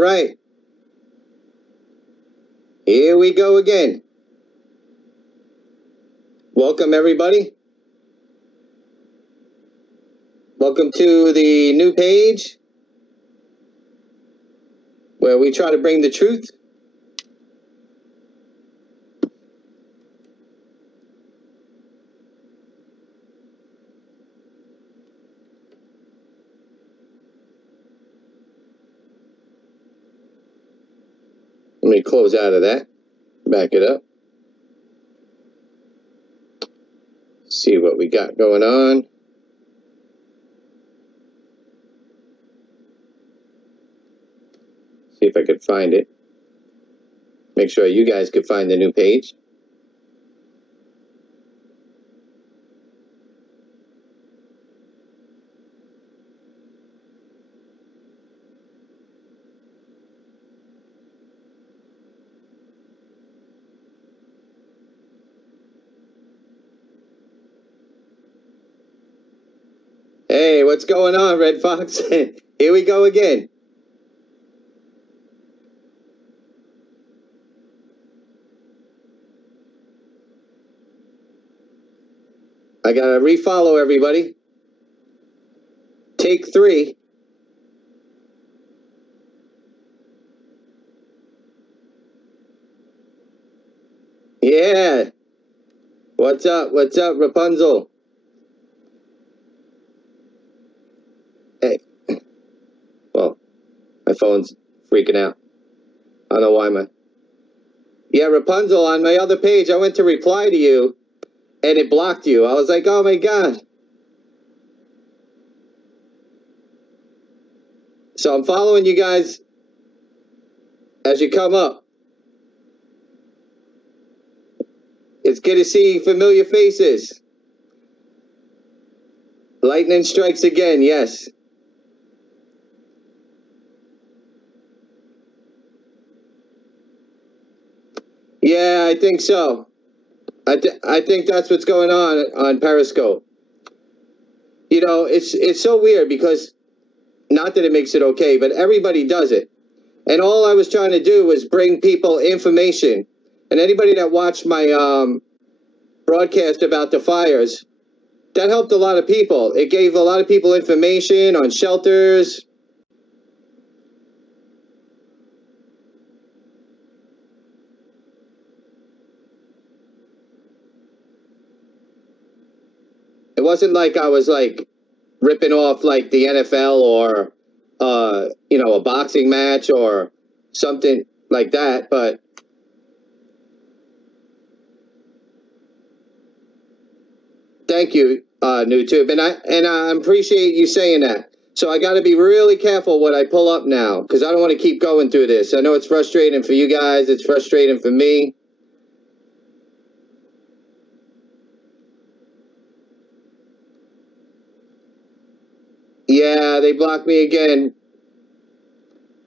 right. Here we go again. Welcome, everybody. Welcome to the new page where we try to bring the truth. Let me close out of that. Back it up. See what we got going on. See if I could find it. Make sure you guys could find the new page. Hey, what's going on, Red Fox? Here we go again. I gotta refollow everybody. Take 3. Yeah. What's up? What's up, Rapunzel? Hey. Well, my phone's freaking out. I don't know why Yeah, Rapunzel, on my other page, I went to reply to you, and it blocked you. I was like, oh my God. So I'm following you guys as you come up. It's good to see familiar faces. Lightning strikes again, yes. Yeah, I think so. I think that's what's going on Periscope. You know, it's so weird because, not that it makes it okay, but everybody does it. And all I was trying to do was bring people information. And anybody that watched my broadcast about the fires, that helped a lot of people. It gave a lot of people information on shelters. It wasn't like I was like ripping off like the NFL or you know, a boxing match or something like that, but thank you, NewTube, and I appreciate you saying that. So I got to be really careful what I pull up now because I don't want to keep going through this. I know it's frustrating for you guys. It's frustrating for me. Yeah, they blocked me again.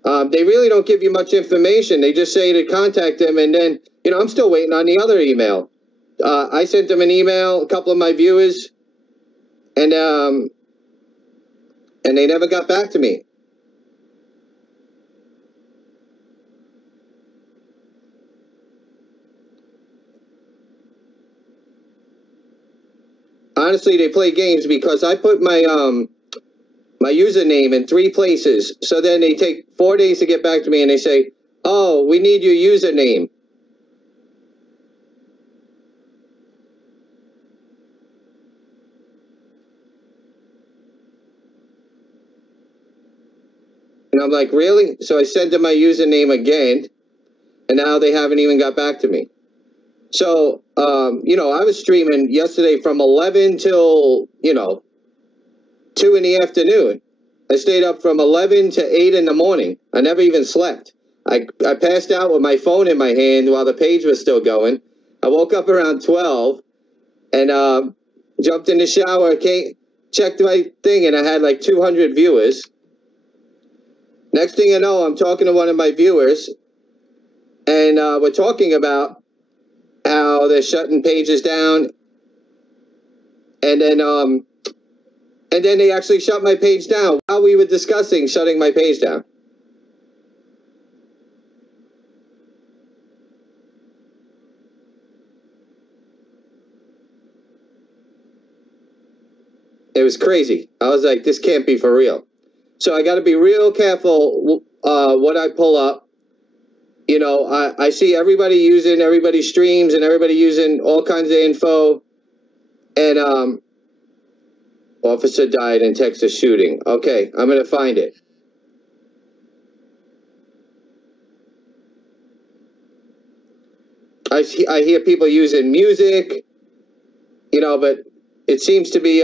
They really don't give you much information. They just say to contact them, and then, you know, I'm still waiting on the other email. I sent them an email, a couple of my viewers, and they never got back to me. Honestly, they play games because I put my my username in 3 places. So then they take 4 days to get back to me, and they say, "Oh, we need your username." And I'm like, really? So I sent them my username again, and now they haven't even got back to me. So, you know, I was streaming yesterday from 11 till, you know, 2 in the afternoon. I stayed up from 11 to 8 in the morning. I never even slept. I passed out with my phone in my hand while the page was still going. I woke up around 12 and jumped in the shower, checked my thing, and I had like 200 viewers. Next thing you know, I'm talking to one of my viewers, and we're talking about how they're shutting pages down, and then they actually shut my page down while we were discussing shutting my page down. was crazy. I was like, this can't be for real. So I got to be real careful what I pull up. You know, I see everybody using everybody's streams and everybody using all kinds of info. And officer died in Texas shooting. Okay, I'm going to find it. I hear people using music, you know, but it seems to be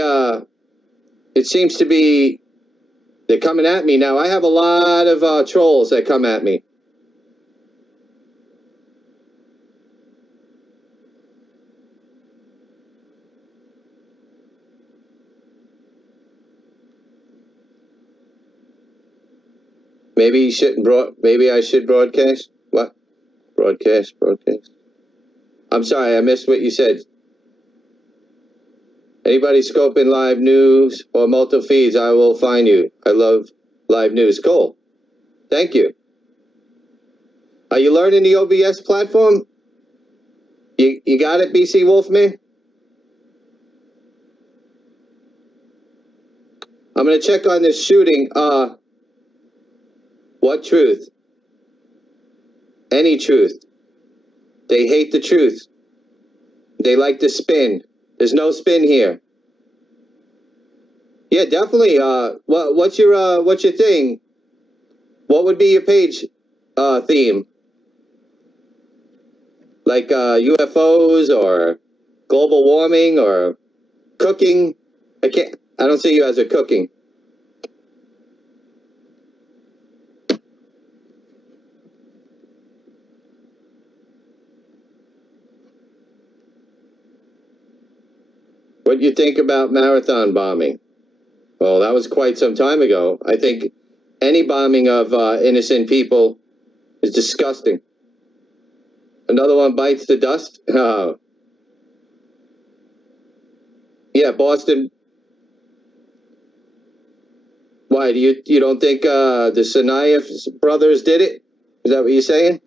they're coming at me now. I have a lot of trolls that come at me. Maybe you shouldn't maybe I should broadcast. What? Broadcast. I'm sorry, I missed what you said. Anybody scoping live news or multiple feeds, I will find you. I love live news. Cool. Thank you. Are you learning the OBS platform? You got it, BC Wolfman? I'm going to check on this shooting. What truth? Any truth. They hate the truth. They like to spin. There's no spin here. Yeah, definitely. What's your thing? What would be your page theme? Like UFOs or global warming or cooking? I don't see you as a cooking. What do you think about marathon bombing? Well, that was quite some time ago. I think any bombing of innocent people is disgusting. Another one bites the dust. Yeah, Boston. Why do you don't think the Tsarnaev brothers did it? Is that what you're saying?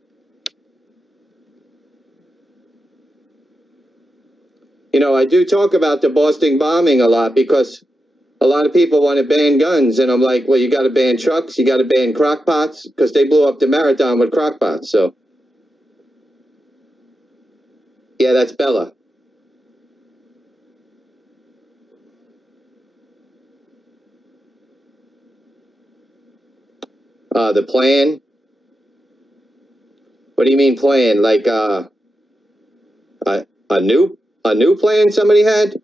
You know, I do talk about the Boston bombing a lot because a lot of people want to ban guns, and I'm like, well, you got to ban trucks, you got to ban crockpots, because they blew up the marathon with crockpots. So, yeah, that's Bella. The plan. What do you mean plan? Like a new plan somebody had?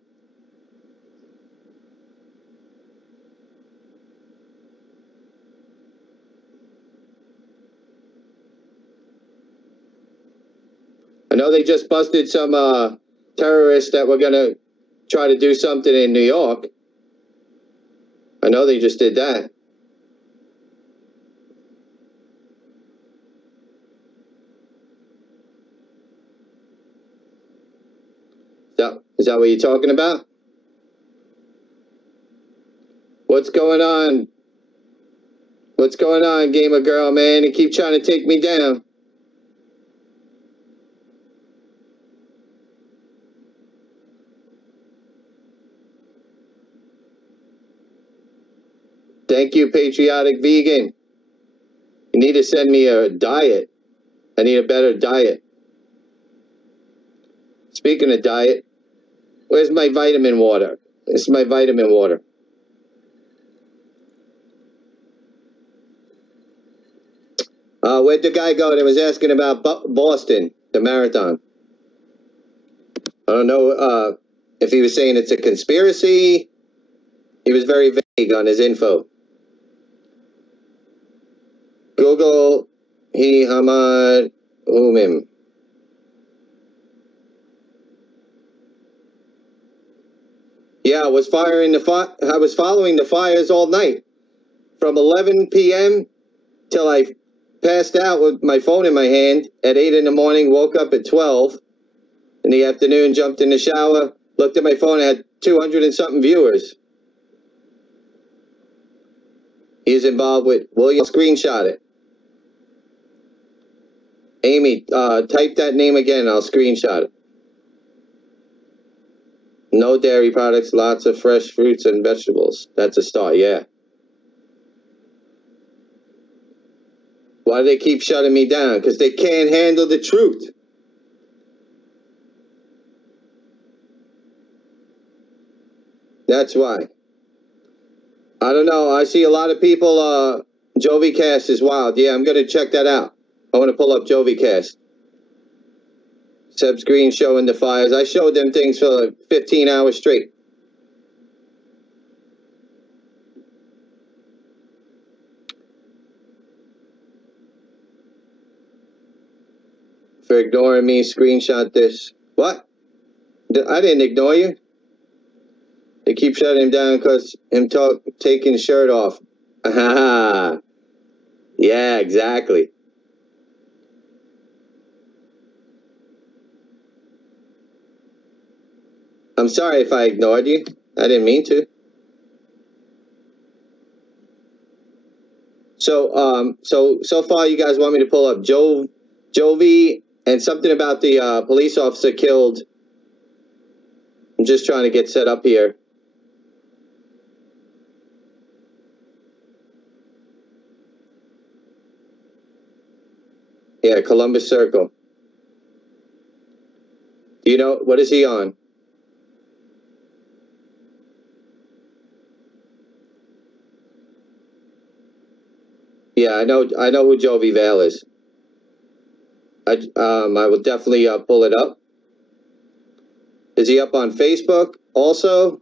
I know they just busted some terrorists that were gonna try to do something in New York. I know they just did that. Is that what you're talking about? What's going on? What's going on, gamer girl, man? You keep trying to take me down. Thank you, patriotic vegan. You need to send me a diet. I need a better diet. Speaking of diet, where's my vitamin water? This is my vitamin water. Where'd the guy go that was asking about Boston, the marathon? I don't know if he was saying it's a conspiracy. He was very vague on his info. Google he Hamad Umim. Yeah, I was following the fires all night from 11 p.m. till I passed out with my phone in my hand at 8 in the morning, woke up at 12 in the afternoon, jumped in the shower, looked at my phone, I had 200 and something viewers. He's involved with William. Screenshot it. Amy, type that name again. I'll screenshot it. No dairy products, lots of fresh fruits and vegetables. That's a start, yeah. Why do they keep shutting me down? Because they can't handle the truth. That's why. I don't know. I see a lot of people, JoviCast is wild. Yeah, I'm going to check that out. I want to pull up JoviCast. Seb's Green showing the fires. I showed them things for like 15 hours straight. For ignoring me, screenshot this. What? I didn't ignore you. They keep shutting him down because him taking his shirt off. Yeah, exactly. I'm sorry if I ignored you. I didn't mean to. So far you guys want me to pull up Jovi and something about the police officer killed. I'm just trying to get set up here. Yeah, Columbus Circle. Do you know, what is he on? Yeah, I know who Jovi Vale is. I will definitely pull it up. Is he up on Facebook also?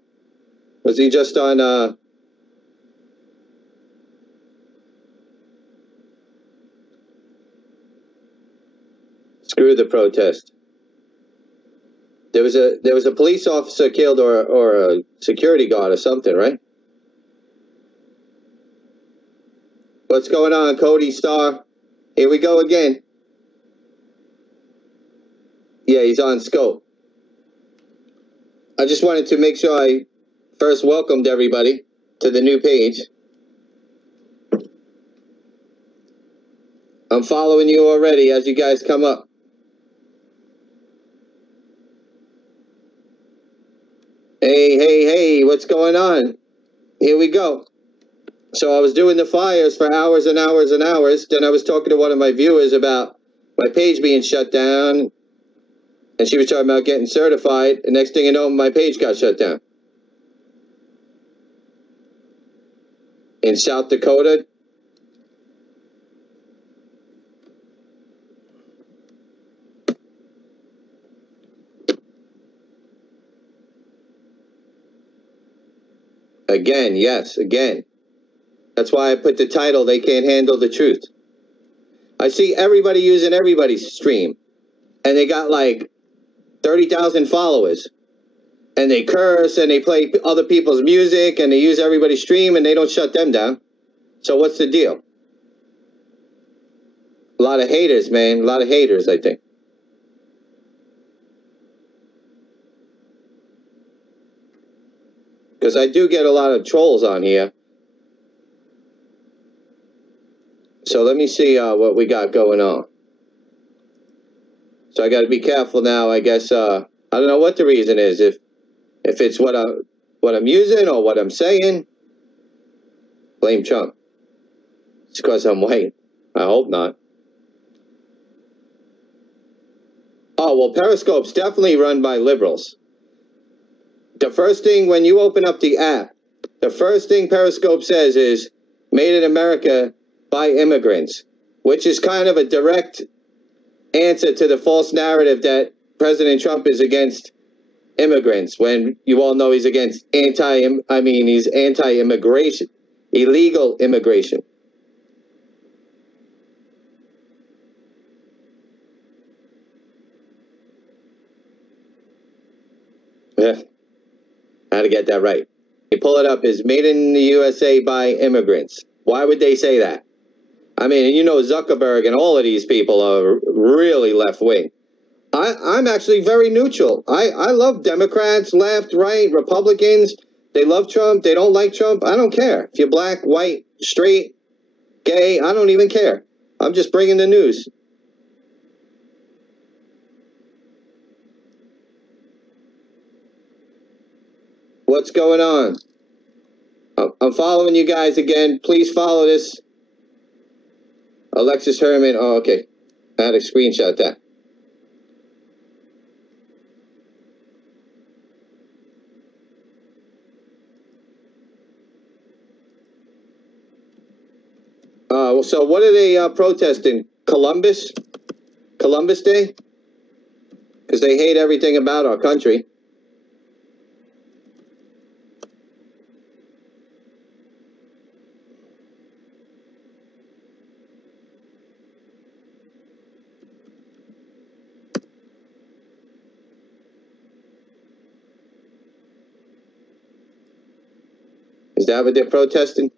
Was he just on screw the protest? There was a police officer killed or a security guard or something, right? What's going on, Cody Starr? Here we go again. Yeah, he's on Scope. I just wanted to make sure I first welcomed everybody to the new page. I'm following you already as you guys come up. Hey, what's going on? Here we go. So I was doing the fires for hours and hours and hours. Then I was talking to one of my viewers about my page being shut down. And she was talking about getting certified. And next thing you know, my page got shut down. In South Dakota. Again, yes, again. That's why I put the title, They Can't Handle the Truth. I see everybody using everybody's stream. And they got like 30,000 followers. And they curse and they play other people's music and they use everybody's stream and they don't shut them down. So what's the deal? A lot of haters, man. A lot of haters, I think. Because I do get a lot of trolls on here. So let me see what we got going on. So I got to be careful now, I guess. I don't know what the reason is. If it's what I'm using or what I'm saying, blame Trump. It's because I'm white. I hope not. Oh, well, Periscope's definitely run by liberals. The first thing when you open up the app, the first thing Periscope says is made in America by immigrants, which is kind of a direct answer to the false narrative that President Trump is against immigrants when you all know he's against he's anti-immigration, illegal immigration. Yeah, how to get that right. You pull it up, is made in the USA by immigrants. Why would they say that? I mean, you know, Zuckerberg and all of these people are really left-wing. I'm actually very neutral. I love Democrats, left, right, Republicans. They love Trump. They don't like Trump. I don't care. If you're black, white, straight, gay, I don't even care. I'm just bringing the news. What's going on? I'm following you guys again. Please follow this. Alexis Herman. Oh, okay. I had to screenshot that. So what are they protesting? Columbus Day? Because they hate everything about our country. Is that what they're protesting?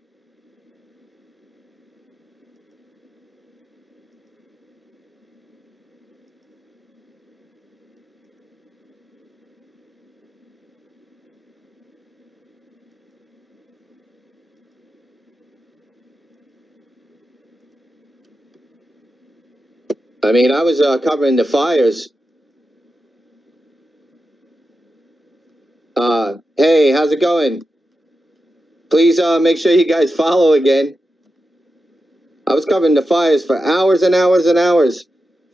I mean, I was covering the fires. Hey, how's it going? Please make sure you guys follow again. I was covering the fires for hours and hours and hours.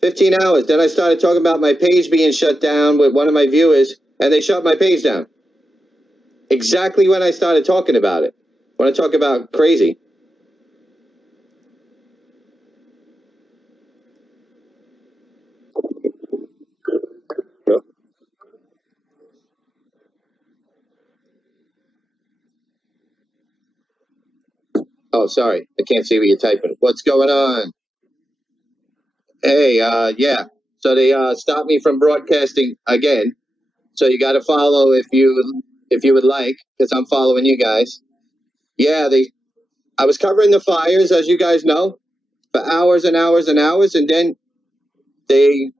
15 hours. Then I started talking about my page being shut down with one of my viewers, and they shut my page down. Exactly when I started talking about it. When I talk about crazy. Oh, sorry. I can't see what you're typing. What's going on? Hey, yeah. So they stopped me from broadcasting again. So you got to follow if you would like, because I'm following you guys. Yeah, I was covering the fires, as you guys know, for hours and hours and hours, and then they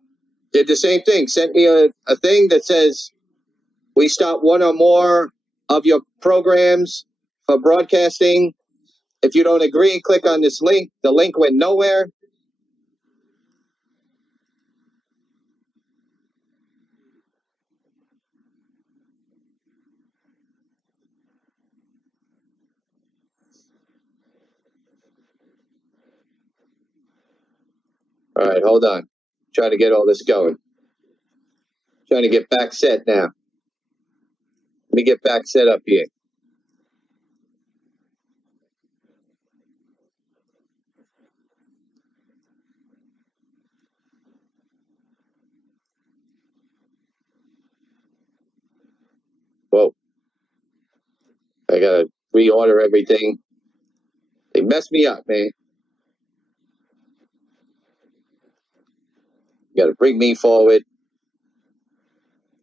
did the same thing. Sent me a thing that says we stop one or more of your programs for broadcasting. If you don't agree, click on this link. The link went nowhere. All right, hold on. Trying to get all this going. Trying to get back set now. Let me get back set up here. Whoa. I got to reorder everything. They messed me up, man. You got to bring me forward.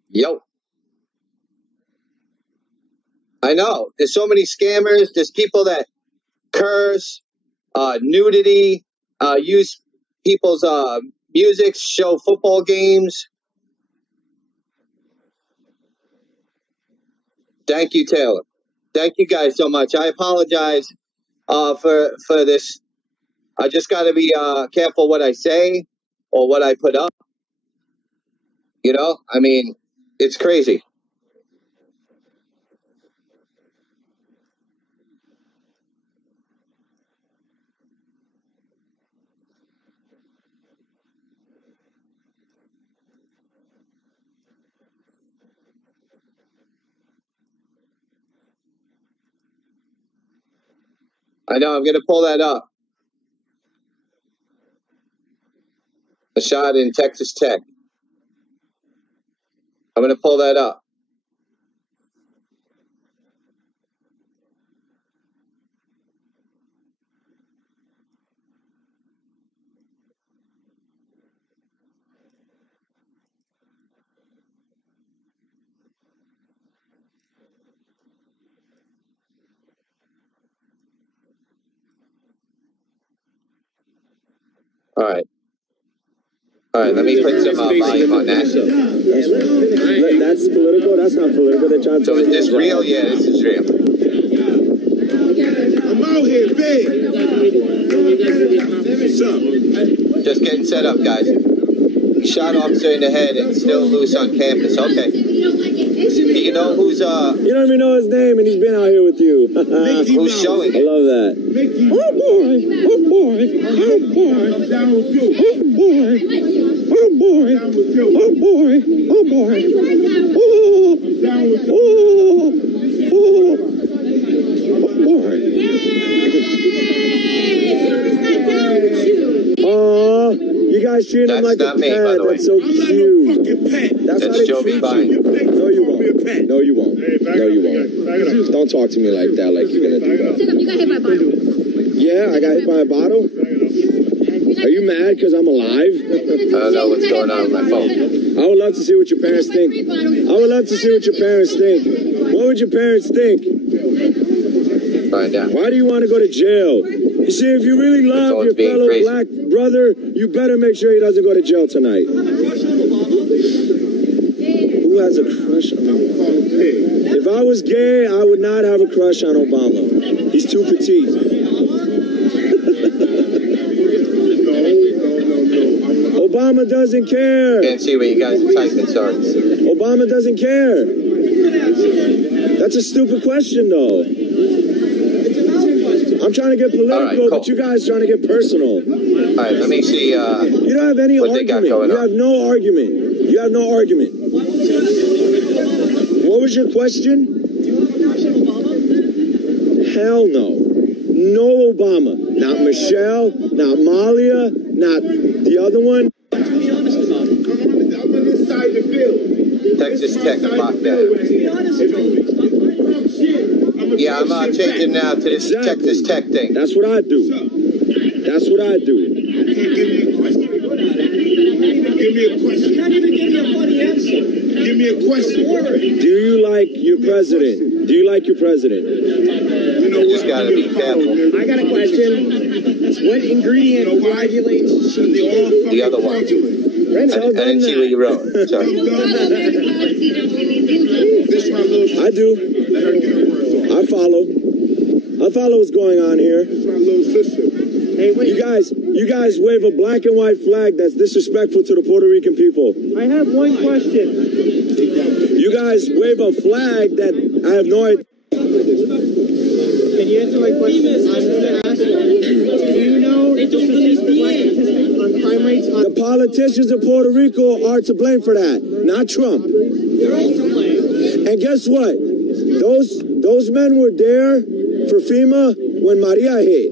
Yo. I know. There's so many scammers. There's people that curse, nudity, use people's music, show football games. Thank you, Taylor. Thank you guys so much. I apologize for this. I just got to be careful what I say or what I put up. You know, I mean, it's crazy. I know. I'm going to pull that up. A shot in Texas Tech. I'm going to pull that up. All right. All right, let me put some volume on that. That's political? That's not political. They're trying to so is this real? Yeah, this is real. I'm out here, big. What's up? Just getting set up, guys. Shot officer in the head and still loose on campus. Okay. Do you know who's You don't even know his name, and he's been out here with you. who's showing I it? love that. Oh boy! Oh boy! Oh boy! Oh boy! Oh boy! Oh boy! Oh boy! Oh, you guys treat him like a pet. That's so cute. That's how they Joby treat you. No, you won't. No, you won't. No, you won't. Don't talk to me like that, like you're gonna do that. You got hit by a bottle. Yeah, I got hit by a bottle. Are you mad because I'm alive? I don't know what's going on with my phone. I would love to see what your parents think. I would love to see what your parents think. What would your parents think? Find out. Why do you want to go to jail? You see, if you really love your fellow black brother, you better make sure he doesn't go to jail tonight. Who has a crush on Obama? If I was gay, I would not have a crush on Obama. He's too petite. Obama doesn't care. Can't see what you guys are typing, sorry. Obama doesn't care. That's a stupid question, though. I'm trying to get political, but you guys trying to get personal. All right, let me see. You don't have any argument. You have no argument. You have no argument. What was your question? Hell no. No Obama. Not Michelle, not Malia, not the other one. Texas Tech lockdown. Yeah, I'm changing now to this Texas Tech thing. That's what I do. That's what I do. Give me a question. You can't even give me a funny answer. Give me a question. Do you like your president? Do you like your president? You know just gotta be careful. I got a question. What ingredient coagulates cheese? The other one. I didn't see what you wrote. Sorry. I do. I follow. I follow what's going on here. Hey, wait. You guys wave a black and white flag that's disrespectful to the Puerto Rican people. I have one question. You guys wave a flag that I have no idea. Can you answer my question? I'm going to ask you. Do you know the statistic on crime rates? The politicians of Puerto Rico are to blame for that, not Trump. They're all to blame. And guess what? Those men were there for FEMA when Maria hit.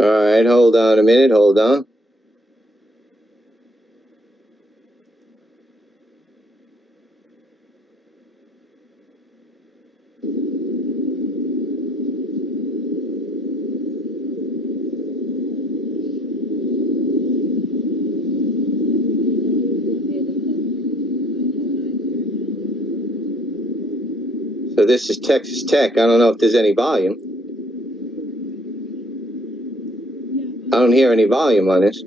All right, hold on a minute. Hold on. So this is Texas Tech. I don't know if there's any volume. I don't hear any volume on this.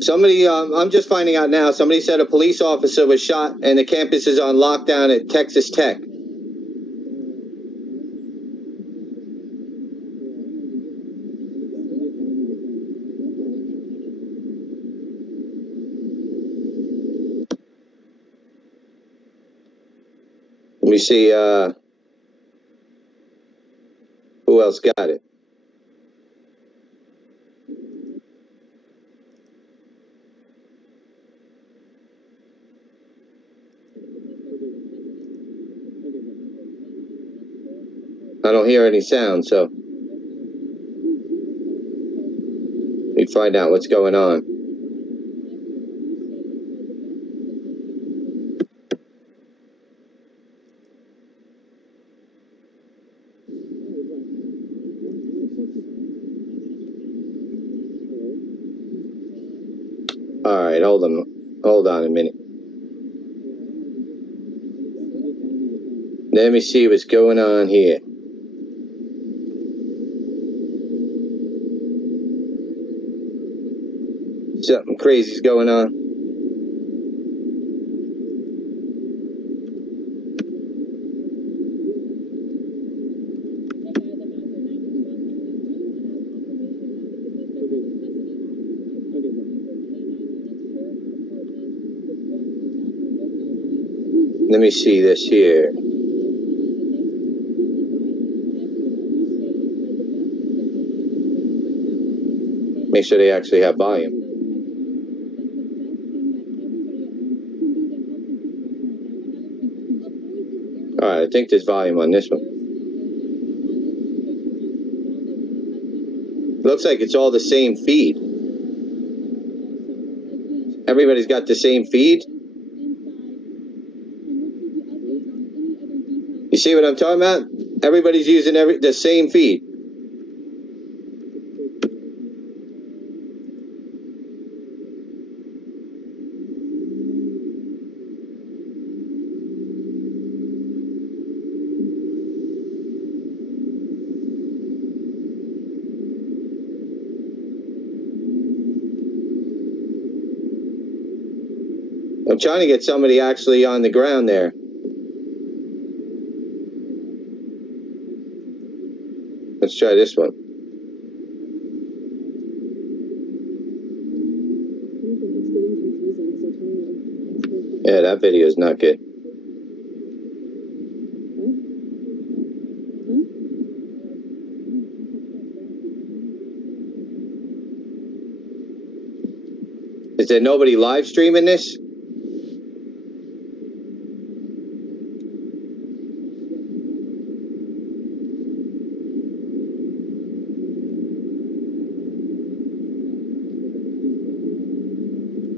Somebody, I'm just finding out now, somebody said a police officer was shot and the campus is on lockdown at Texas Tech. Let me see, who else got it? I don't hear any sound, so let me find out what's going on. All right, hold on a minute. Let me see what's going on here. crazy's going on. Let me see this here. Make sure they actually have volume. Alright, I think there's volume on this one. Looks like it's all the same feed. Everybody's got the same feed. You see what I'm talking about? Everybody's using the same feed. I'm trying to get somebody actually on the ground there. Let's try this one. Yeah, that video is not good. Is there nobody live streaming this?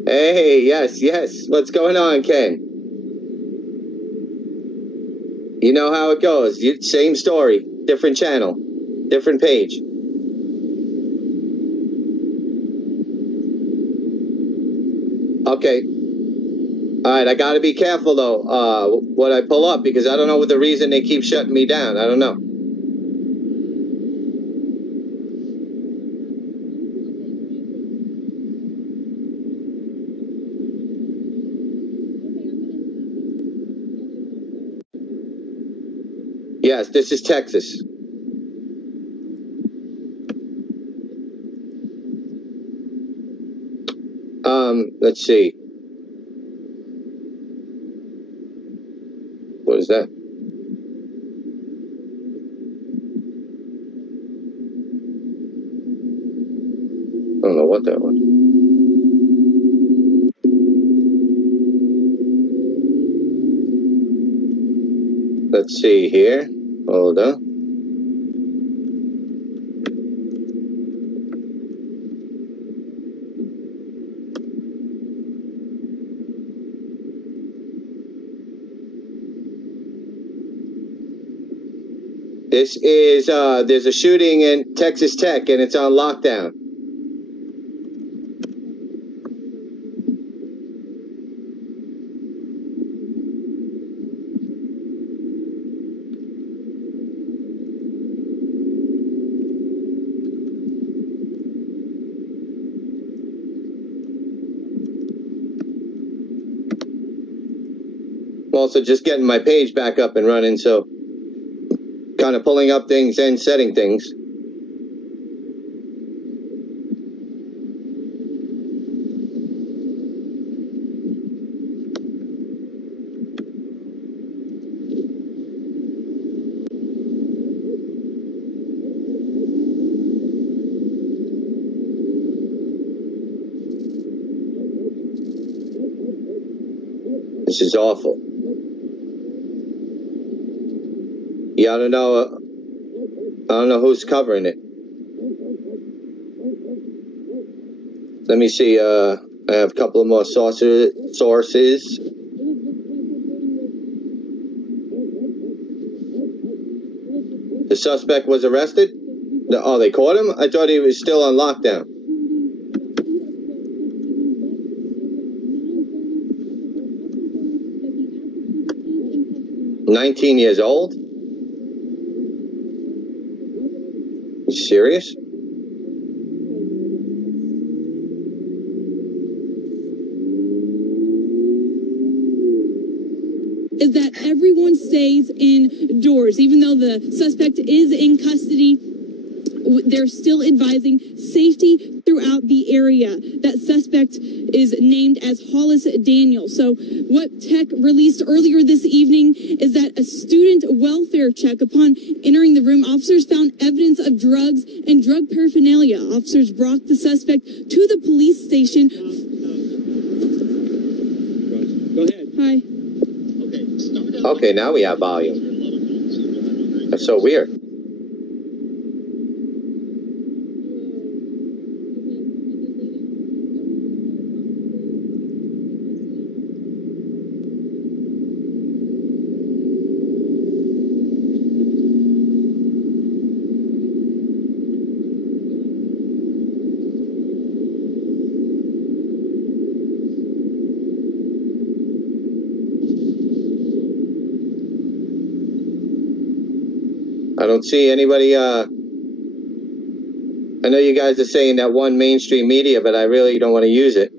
Hey, yes. What's going on, Ken? You know how it goes. Same story, different channel, different page. Okay. All right, I got to be careful, though, what I pull up, because I don't know what the reason they keep shutting me down. I don't know. Yes, this is Texas. Let's see. What is that? I don't know what that was. Let's see here. Hold on. This is, there's a shooting in Texas Tech, and it's on lockdown. I'm also just getting my page back up and running, so kind of pulling up things and setting things. This is awful. Yeah, I don't know who's covering it. Let me see, I have a couple of more sources. The suspect was arrested? Oh, they caught him? I thought he was still on lockdown. "19 years old? You serious? is that everyone stays indoors. Even though the suspect is in custody, they're still advising safety throughout the area. That suspect is named as Hollis Daniels. So what Tech released earlier this evening is that a student welfare check, upon entering the room, officers found evidence of drugs and drug paraphernalia. Officers brought the suspect to the police station. Go ahead. Hi. Okay, now we have volume. That's so weird. I don't see anybody, I know you guys are saying that one mainstream media, but I really don't want to use it.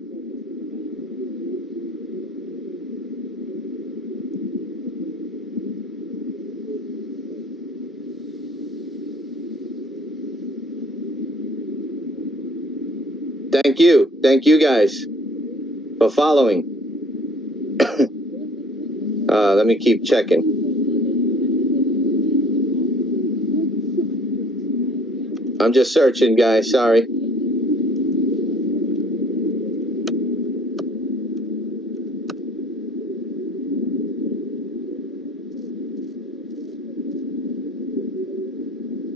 Thank you guys for following. Let me keep checking. I'm just searching, guys. Sorry.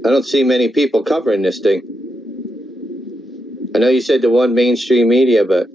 I don't see many people covering this thing. I know you said the one mainstream media, but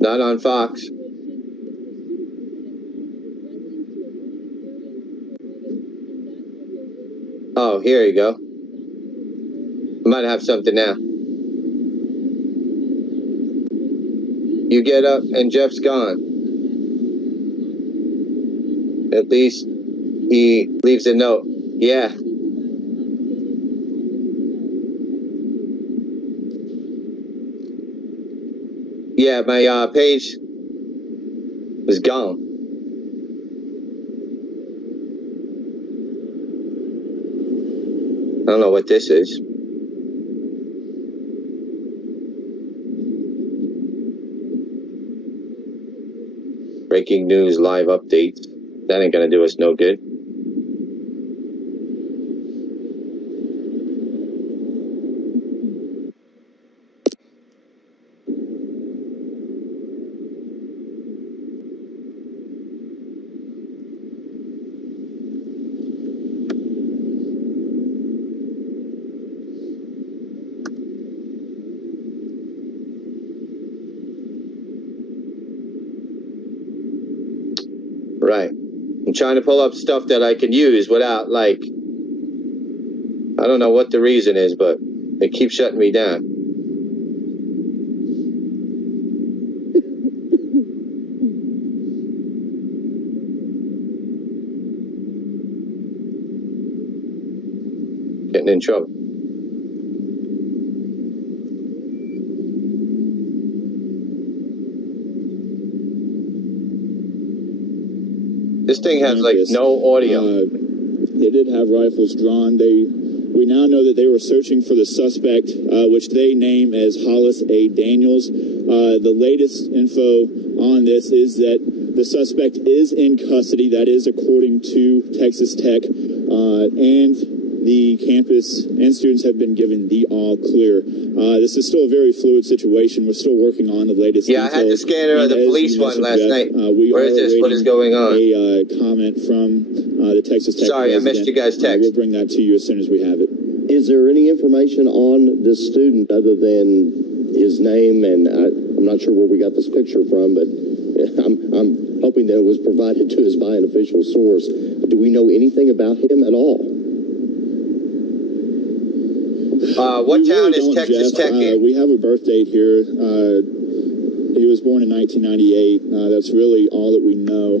not on Fox. Oh, here you go. Might have something now. You get up and Jeff's gone. At least he leaves a note. Yeah. Yeah, my page was gone. I don't know what this is. Breaking news, live updates. That ain't gonna do us no good. Right. I'm trying to pull up stuff that I can use without, like, I don't know what the reason is, but they keep shutting me down. Getting in trouble. This thing has like no audio. They did have rifles drawn. We now know that they were searching for the suspect, which they name as Hollis A. Daniels. The latest info on this is that the suspect is in custody. That is according to Texas Tech, and the campus and students have been given the all clear. This is still a very fluid situation. We're still working on the latest details. I had the scanner of the police one last night. Where is this? What is going on? A comment from the Texas Tech Sorry, president. I missed you guys' text. We'll bring that to you as soon as we have it. Is there any information on the student other than his name? And I'm not sure where we got this picture from, but I'm hoping that it was provided to us by an official source. Do we know anything about him at all? What We town really is don't, Texas Jeff. Tech in? We have a birth date here. He was born in 1998. That's really all that we know.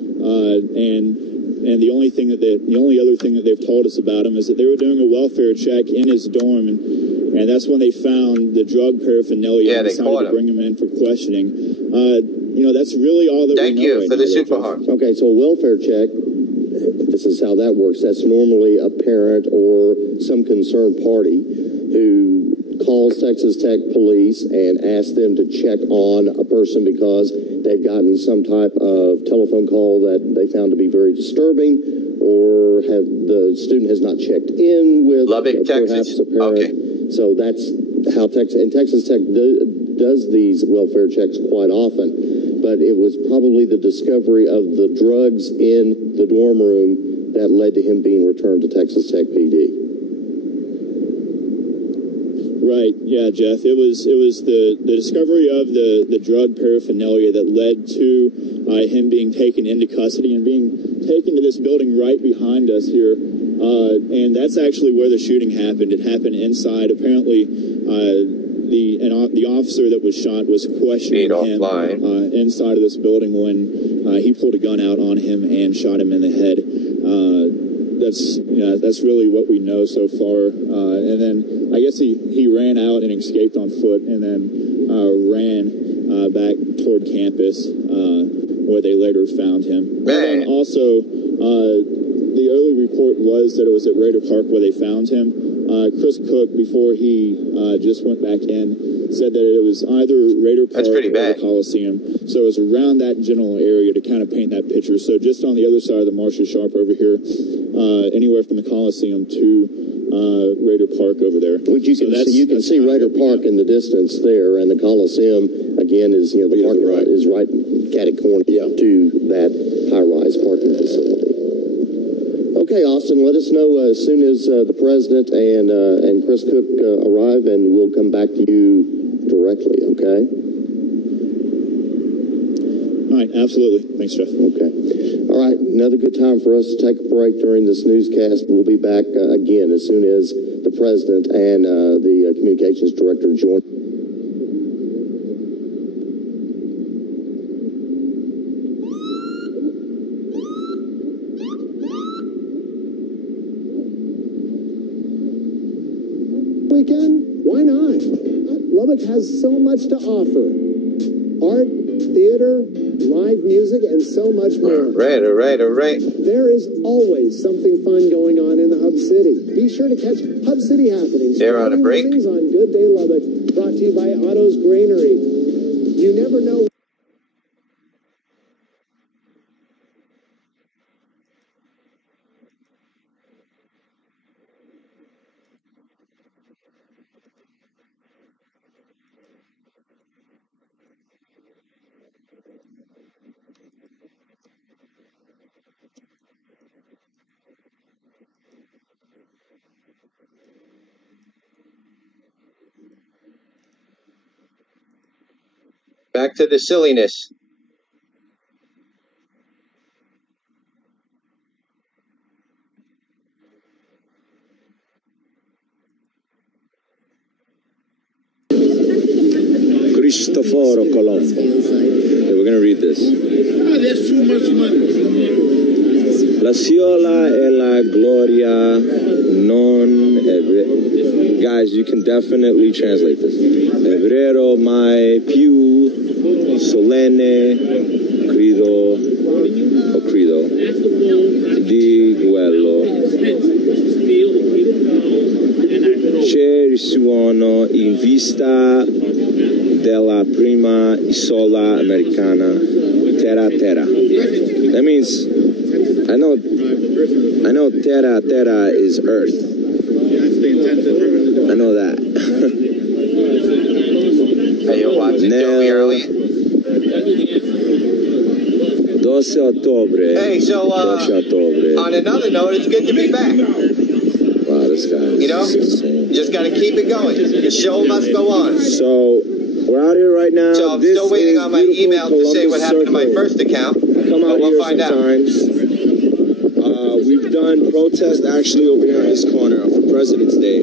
And the only other thing that they've told us about him is that they were doing a welfare check in his dorm, and that's when they found the drug paraphernalia. Yeah, and they caught decided to bring him in for questioning. That's really all that Thank we know you right for the now, super Jeff. heart. Okay, so a welfare check, this is how that works. That's normally a parent or some concerned party who calls Texas Tech police and asks them to check on a person because they've gotten some type of telephone call that they found to be very disturbing, or the student has not checked in with Lubbock, perhaps Texas. a parent. Okay. So that's how Texas Tech does these welfare checks quite often. But it was probably the discovery of the drugs in the dorm room that led to him being returned to Texas Tech PD. Right. Yeah, Jeff. It was the discovery of the drug paraphernalia that led to him being taken into custody and being taken to this building right behind us here. And that's actually where the shooting happened. It happened inside. Apparently, the officer that was shot was questioning him inside of this building when he pulled a gun out on him and shot him in the head. That's really what we know so far. And then I guess he ran out and escaped on foot, and then ran back toward campus where they later found him. Man. And then also, the early report was that it was at Raider Park where they found him. Chris Cook, before he just went back in, said that it was either Raider Park or the Coliseum. So it was around that general area to kind of paint that picture. So just on the other side of the Marcia Sharp over here, anywhere from the Coliseum to Raider Park over there. Which you can see Raider Park in the distance there, and the Coliseum again is the parking lot is right catty corner to that high-rise parking facility. Okay, Austin, let us know as soon as the president and Chris Cook arrive, and we'll come back to you directly. Okay. All right, absolutely. Thanks, Jeff. Okay. All right, another good time for us to take a break during this newscast. We'll be back again as soon as the president and the communications director join. Weekend? Why not? Lubbock has so much to offer. Art, theater, live music, and so much more. All right. There is always something fun going on in the Hub City. Be sure to catch Hub City Happenings. They're on a break. On Good Day Lubbock, brought to you by Otto's Granary. You never know. Back to the silliness. Cristoforo Colombo. Okay, we're going to read this. There's too much money. La siola e la gloria non guys, you can definitely translate this. Ebrero mai più solenne credo di quello c'è risuono in vista della prima isola americana terra. That means I know terra is earth. I know that. Hey, you watching Joey early? 12 ottobre. Hey, so 12 ottobre. on another note, it's good to be back. Wow, this guy is insane. Just got to keep it going. The show must go on. So, We're out here right now. So I'm This still waiting is on my beautiful email to say what Columbus happened to my Circle. first account. I come out But we'll here find out. sometimes. We've done protests actually over here on this corner for President's Day.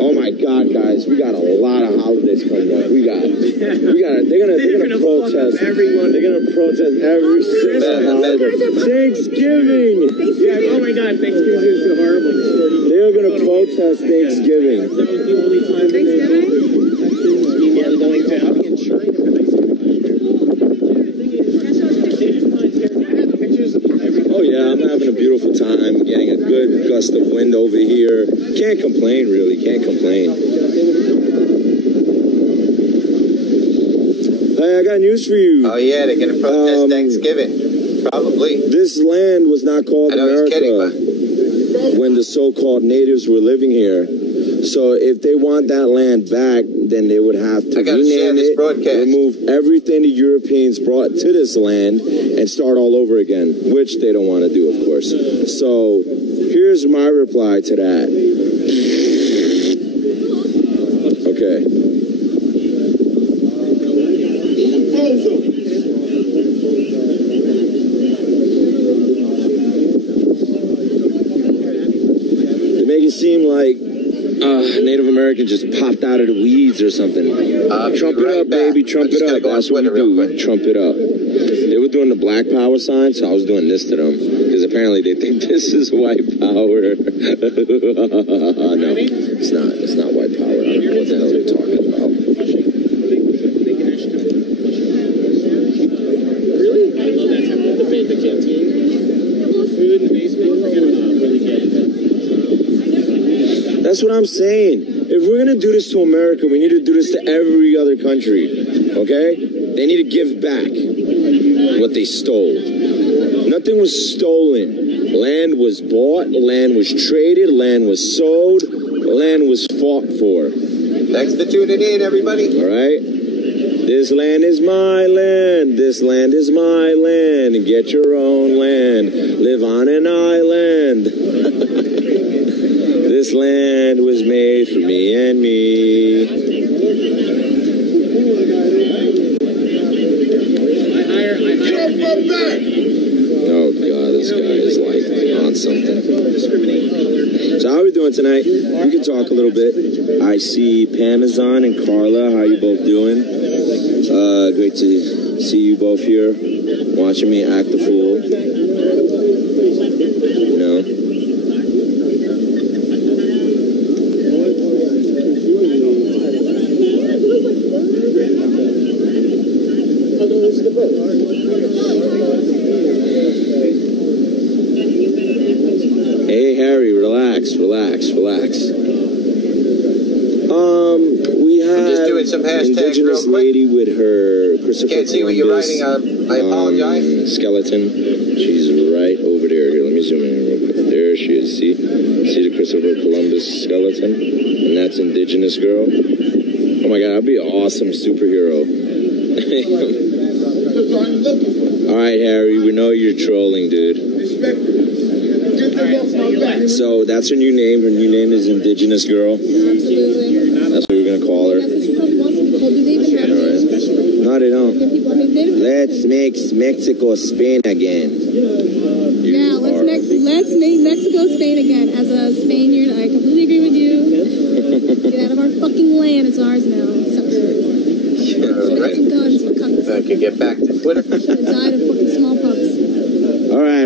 Oh my God, guys, we got a lot of holidays coming up. They're gonna protest. everyone. They're gonna protest every single holiday. Thanksgiving. Yeah, oh my God, Thanksgiving is so horrible. They're gonna protest Thanksgiving. That was the only time Thanksgiving? Yeah, I'm going to. I'll be in China for Oh yeah, I'm having a beautiful time, getting a good gust of wind over here. Can't complain, really, can't complain. Hey, I got news for you. Oh yeah, they're gonna protest Thanksgiving. Probably. This land was not called I know he's kidding, America when the so-called natives were living here. So if they want that land back, then they would have to I gotta share rename this it, broadcast. remove everything the Europeans brought to this land, and start all over again, which they don't want to do, of course. So here's my reply to that. Okay. They make it seem like Native American just popped out of the weeds or something. Trump it up, baby. Trump it up. That's what we do. Trump it up. They were doing the black power sign, so I was doing this to them. Because apparently they think this is white power. No, it's not. It's not white power. I don't know what the hell they're talking about. Really? I love that type of debate, the canteen. Food in the basement, forget about it. That's what I'm saying. If we're going to do this to America, we need to do this to every other country. Okay? They need to give back what they stole. Nothing was stolen. Land was bought, land was traded, land was sold, land was fought for. Thanks for tuning in, everybody. All right? This land is my land. This land is my land. Get your own land. Live on an island. This land was made for me and me. Oh God, this guy is like on something. So how are we doing tonight? We can talk a little bit. I see Pamazon and Carla. How you both doing? Great to see you both here, watching me act the fool. You know. Hey Harry, relax. We have just doing some hashtags indigenous real quick. lady with her Christopher Can't see what you're Columbus, writing. I apologize. skeleton. She's right over there. Here, let me zoom in real quick. There she is. See the Christopher Columbus skeleton, and that's indigenous girl. Oh my God, I'd be an awesome superhero. All right, Harry, we know you're trolling, dude. So that's her new name. Her new name is Indigenous Girl. Absolutely. That's what we're gonna call her. That's what she probably wants to be called. Do they even have names? No, they don't. People, I mean, Native Let's make Mexico Spain again. Yeah, let's make Mexico Spain again. As a Spaniard, I completely agree with you. Get out of our fucking land. It's ours now. Suckers. Should have some guns, you cunts. I could get back to Twitter. Should have died of fucking smallpox. All right.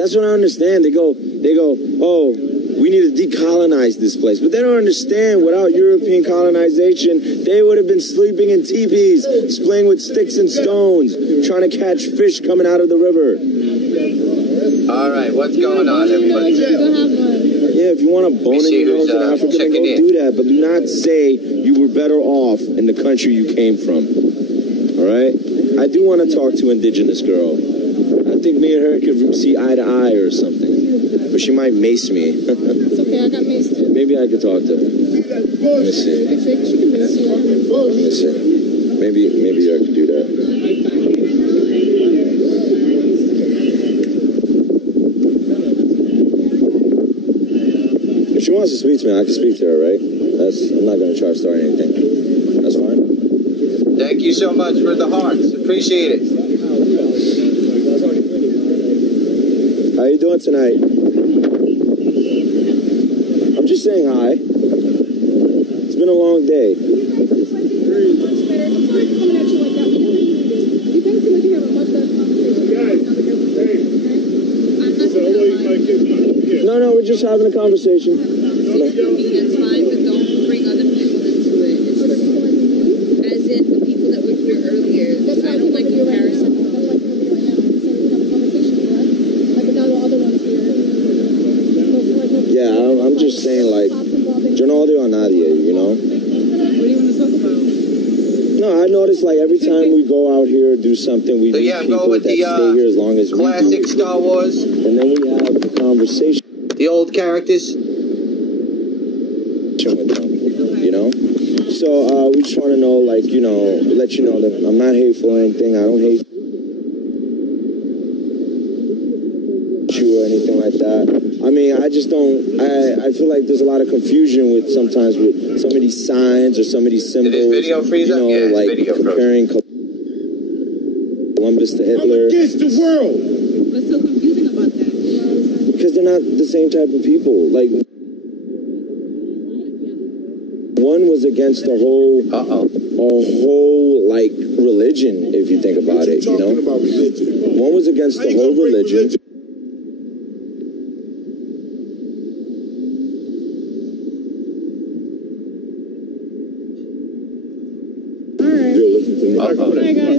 That's what I understand. They go, oh, we need to decolonize this place. But they don't understand, without European colonization, they would have been sleeping in teepees, playing with sticks and stones, trying to catch fish coming out of the river. All right, what's going on, everybody? Yeah, if you want a bone in your nose in Africa, then go do that. But do not say you were better off in the country you came from. All right? I do want to talk to Indigenous Girl. I think me and her could see eye to eye or something. But she might mace me. It's okay, I got mace too. Maybe I could talk to her. Let me see. She can mace you. Let me see. Maybe I could do that. If she wants to speak to me, I can speak to her, right? I'm not going to try to start anything. Thank you so much for the hearts. Appreciate it. How you doing tonight? I'm just saying hi. It's been a long day. No, we're just having a conversation. That's fine, but don't bring other people into it. It's just, as in the people that were here earlier. I don't like comparison. Yeah, I'm just saying, like, yo no odio a nadie, you know? What do you want to talk about? No, I notice, like, every time we go out here, do something, we meet people that stay here as long as we do. Classic Star Wars. And then we have a conversation. The old characters. With them, you know? So, we just want to know, like, you know, let you know that I'm not hateful or anything. I don't hate you or anything like that. I mean, I just don't, I feel like there's a lot of confusion with sometimes with some of these signs or some of these symbols. Did this video freeze up? Yeah, like video comparing Columbus to Hitler. I'm against the world. What's so confusing about that? Because they're not the same type of people. Like, one was against the whole, like, religion, if you think about it, you know? One was against the whole religion.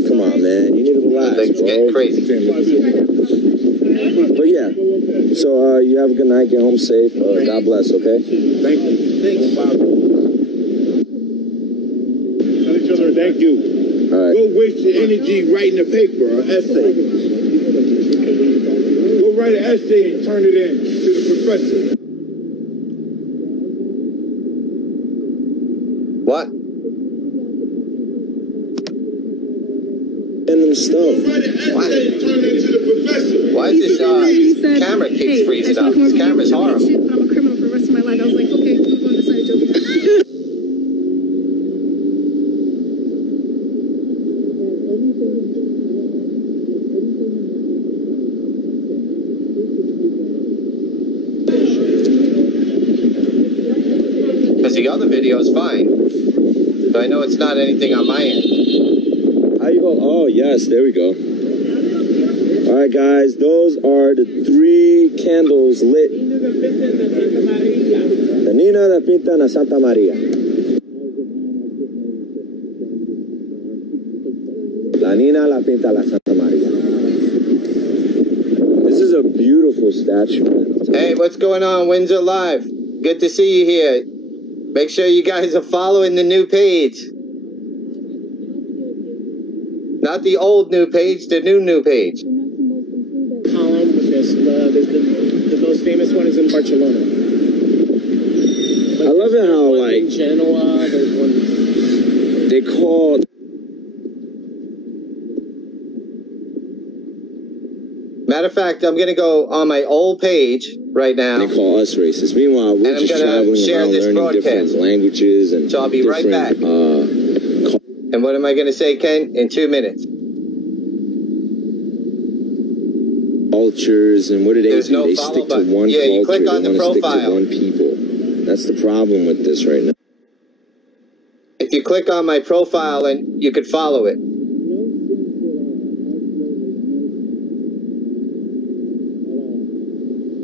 Come on, man. You need to relax, bro. Things get crazy. But yeah, so you have a good night. Get home safe. God bless, okay? Thank you. Tell each other thank you. All right. Go waste your energy writing a paper or essay. Go write an essay and turn it in to the professor. What? Random stuff. Why is this camera keeps freezing up? This camera's horrible. But I'm a criminal for the rest of my life. I was like, okay, I'm going to decide to Because the other video is fine. So I know it's not anything on my end. How you go? Oh, yes, there we go. All right, guys, those are the 3 candles lit. The Nina that pinta na Santa Maria. La Nina la pinta la Santa Maria. This is a beautiful statue, man. Hey, what's going on, Windsor Live? Good to see you here. Make sure you guys are following the new page. Not the old new page, the new page. Column with this, the most famous one is in Barcelona. I love it how, like, in Genoa, there's one. They call. Matter of fact, I'm gonna go on my old page right now. They call us racist. Meanwhile, we're just traveling around learning different languages and so I'll be right back. And what am I gonna say, Ken? In 2 minutes. Cultures and what do they do? No they follow stick button. to one Yeah, culture. you click on they the want to stick profile. to one people. That's the problem with this right now. If you click on my profile, and you could follow it.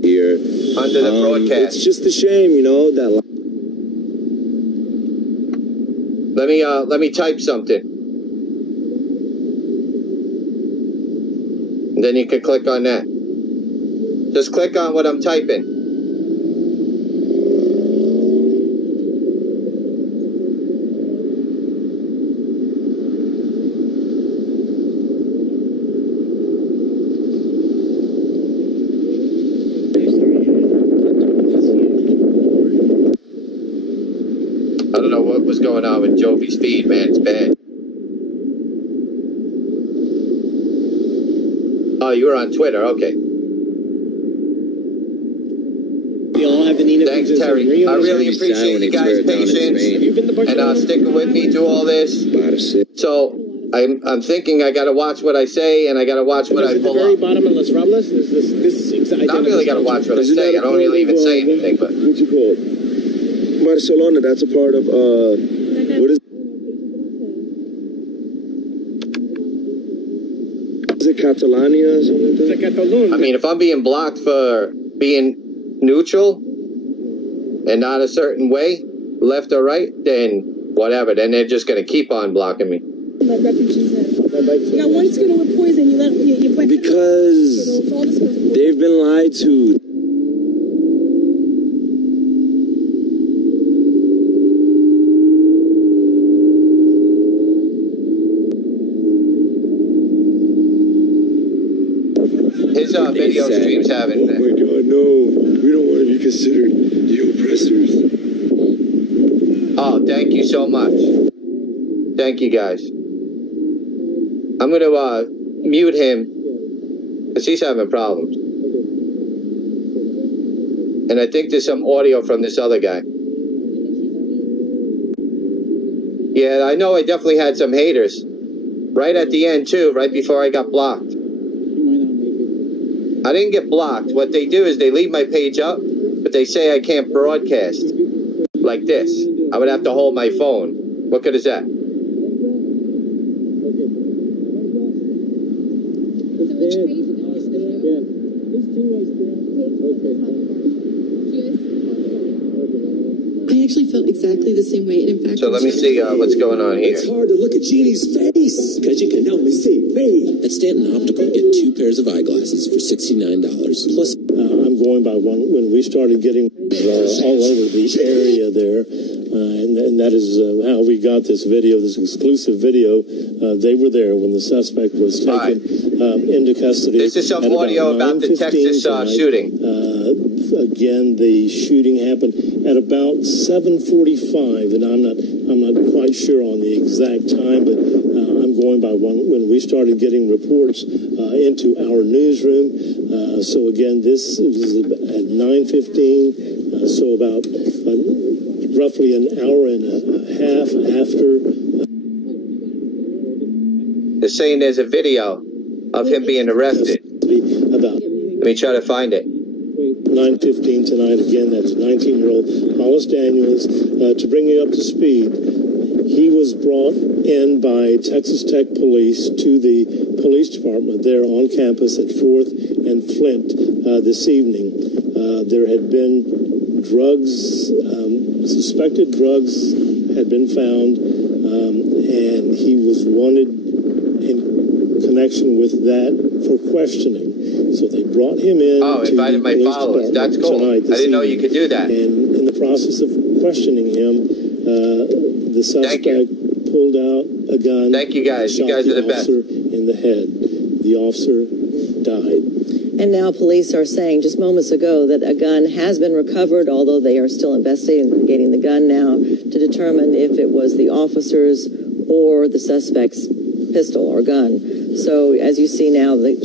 Here, under the broadcast. It's just a shame, you know, that. Let me type something. And then you can click on that. Just click on what I'm typing. I don't know what was going on with Jovi's feed, man. It's bad. Oh, you were on Twitter. Okay. We all have the Nina. Thanks, Terry. I really appreciate you guys' patience and sticking with me through all this. So, I'm thinking I got to watch what I say and I got to watch what I pull At the very up. bottom of Los Robles is this I don't really got to watch what I say. I don't really even say anything. But What you call it? Barcelona. That's a part of what is? Is it Catalonia or something like that? I mean, if I'm being blocked for being neutral and not a certain way, left or right, then whatever. Then they're just going to keep on blocking me. Let refugees in. You got one schooner with poison. You put Because they've been lied to. His video streams haven't. Oh my God, no! We don't want to be considered the oppressors. Oh, thank you so much. Thank you, guys. I'm going to mute him because he's having problems. And I think there's some audio from this other guy. Yeah, I know I definitely had some haters. Right at the end, too, right before I got blocked. I didn't get blocked. What they do is they leave my page up, but they say I can't broadcast like this. I would have to hold my phone. What good is that? I actually felt exactly the same way. And in fact, so let me see what's going on here. It's hard to look at Jeannie's face because you can only see me. At Stanton Optical, get 2 pairs of eyeglasses for $69. Plus, I'm going by one. When we started getting all over the area there, and that is how we got this video, this exclusive video. They were there when the suspect was taken into custody. This is some audio about the Texas shooting. Again, the shooting happened at about 7:45, and I'm not quite sure on the exact time, but I'm going by one. When we started getting reports into our newsroom, so again, this was at 9:15, so about roughly an hour and a half after. They're saying there's a video of him being arrested. Let me try to find it. 9:15 tonight. Again, that's 19-year-old Hollis Daniels. To bring you up to speed, he was brought in by Texas Tech Police to the police department there on campus at 4th and Flint this evening. There had been drugs, suspected drugs had been found, and he was wanted in connection with that for questioning. So they brought him in. Oh, invited my followers. That's cool. I didn't know you could do that. And in the process of questioning him, the suspect pulled out a gun. Thank you, guys. You guys are the best. In the head. The officer died. And now police are saying just moments ago that a gun has been recovered, although they are still investigating the gun now to determine if it was the officer's or the suspect's pistol or gun. So as you see now, the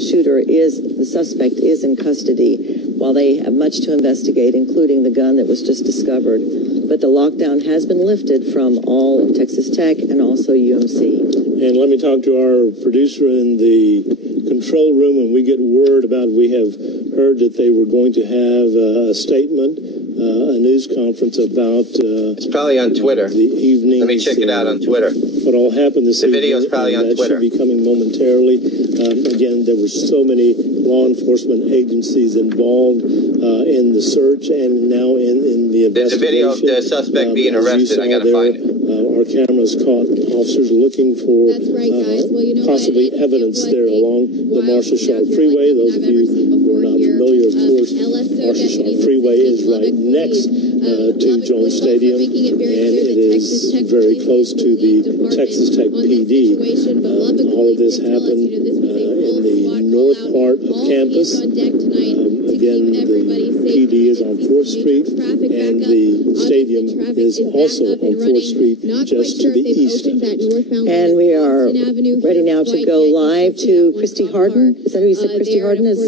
suspect is in custody while they have much to investigate, including the gun that was just discovered. But the lockdown has been lifted from all of Texas Tech and also UMC. And let me talk to our producer in the control room. When we get word about, we have heard that they were going to have a statement, a news conference about it's probably on Twitter. The evening. Let me check it out on Twitter. What all happened this evening. The video is probably on Twitter. That should be coming momentarily. Again, there were so many law enforcement agencies involved in the search and now in the investigation. There's a video of the suspect being arrested. I got to find it. Our cameras caught officers looking for possibly evidence there along the Marshall Sharp Freeway. Those of you who are not familiar, of course, Marshall Sharp Freeway is right next to Jones Stadium, and it is very close to the Texas Tech PD. All of this happened in the north part of campus. Again, the PD is on 4th Street, and the stadium is also on 4th Street, just to the east of it. And we are ready now to go live to Christy Harden. Is that who you said Christy Harden is?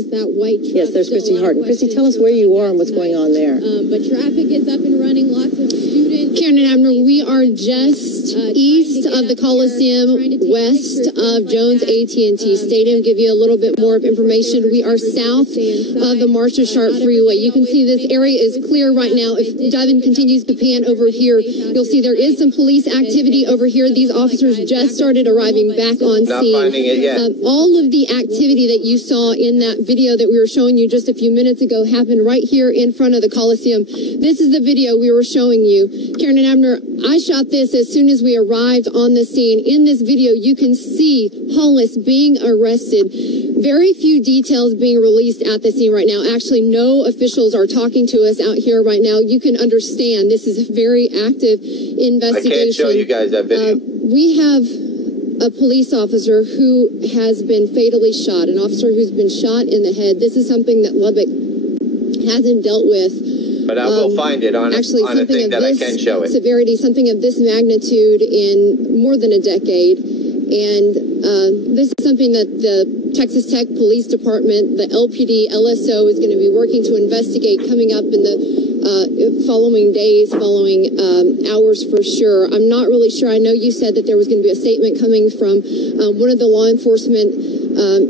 Yes, there's Christy Harden. Christy, tell us where you are and what's going on there. But traffic is up and running. Lots of students. Karen and Abner, we are just just east of the Coliseum, west of Jones AT&T Stadium. Give you a little bit more of information. We are south of the Marcia Sharp Freeway. You can see this area is clear right now. If Devin continues to pan over here, you'll see there is some police activity over here. These officers just started arriving back on scene. Not finding it yet. All of the activity that you saw in that video that we were showing you just a few minutes ago happened right here in front of the Coliseum. This is the video we were showing you. Karen and Abner, I shot this as soon as we arrived on the scene. In this video, you can see Hollis being arrested. Very few details being released at the scene right now. Actually, no officials are talking to us out here right now. You can understand this is a very active investigation. I can't show you guys that video. We have a police officer who has been fatally shot, an officer who's been shot in the head. This is something that Lubbock hasn't dealt with. But I will find it on a thing that I can show it. Severity, something of this magnitude in more than a decade. And this is something that the Texas Tech Police Department, the LPD, LSO is going to be working to investigate coming up in the following days, following hours for sure. I'm not really sure. I know you said that there was going to be a statement coming from one of the law enforcement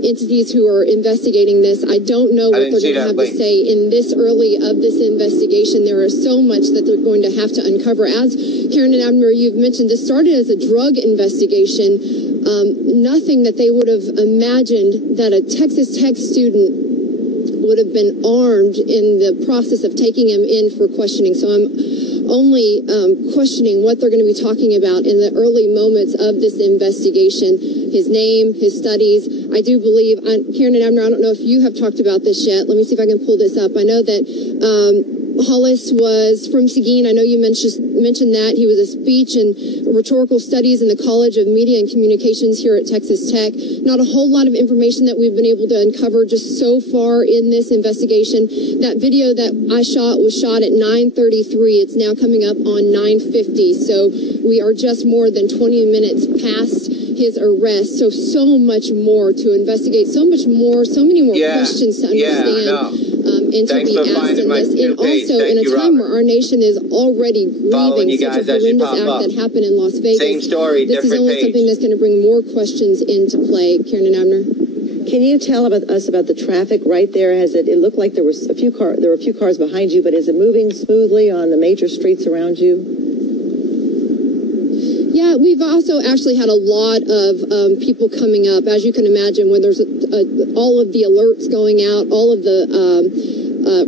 entities who are investigating this. I don't know what they're going to have to say in this early of this investigation. There is so much that they're going to have to uncover. As Karen and Abner, you've mentioned, this started as a drug investigation. Nothing that they would have imagined that a Texas Tech student would have been armed in the process of taking him in for questioning. So I'm only questioning what they're going to be talking about in the early moments of this investigation. His name, his studies. I do believe, Karen and Abner, I don't know if you have talked about this yet. Let me see if I can pull this up. I know that Hollis was from Seguin. I know you mentioned that. He was a speech and rhetorical studies in the College of Media and Communications here at Texas Tech. Not a whole lot of information that we've been able to uncover just so far in this investigation. That video that I shot was shot at 9:33. It's now coming up on 9:50. So we are just more than 20 minutes past his arrest. So much more to investigate, so much more, so many more questions to understand. And to be asked in this, and also in a time where our nation is already grieving such a horrendous act that happened in Las Vegas. Same story, this is only something that's going to bring more questions into play. Karen and Abner. Can you tell us about the traffic right there? It looked like there were a few cars behind you, but is it moving smoothly on the major streets around you? Yeah, we've also actually had a lot of people coming up. As you can imagine, when there's all of the alerts going out, all of the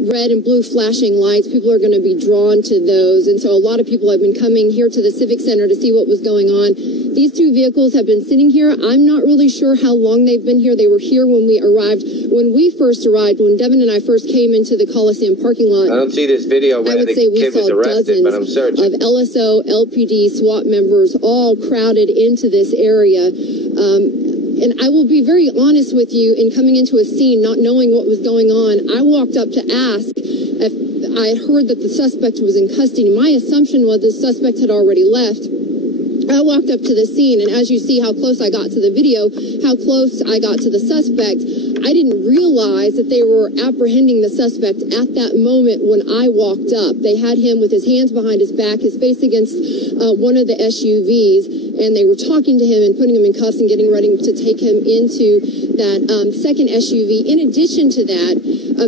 red and blue flashing lights, people are going to be drawn to those. And so a lot of people have been coming here to the Civic Center to see what was going on. These two vehicles have been sitting here. I'm not really sure how long they've been here. They were here when we arrived. When we first arrived, when Devin and I first came into the Coliseum parking lot, I don't see this video when the kid was arrested, but I'm searching. Of LSO, LPD, SWAT members all crowded into this area. And I will be very honest with you, in coming into a scene, not knowing what was going on, I walked up to ask if I had heard that the suspect was in custody. My assumption was the suspect had already left. I walked up to the scene, and as you see how close I got to the video, how close I got to the suspect, I didn't realize that they were apprehending the suspect at that moment when I walked up. They had him with his hands behind his back, his face against one of the SUVs, and they were talking to him and putting him in cuffs and getting ready to take him into that second SUV. In addition to that,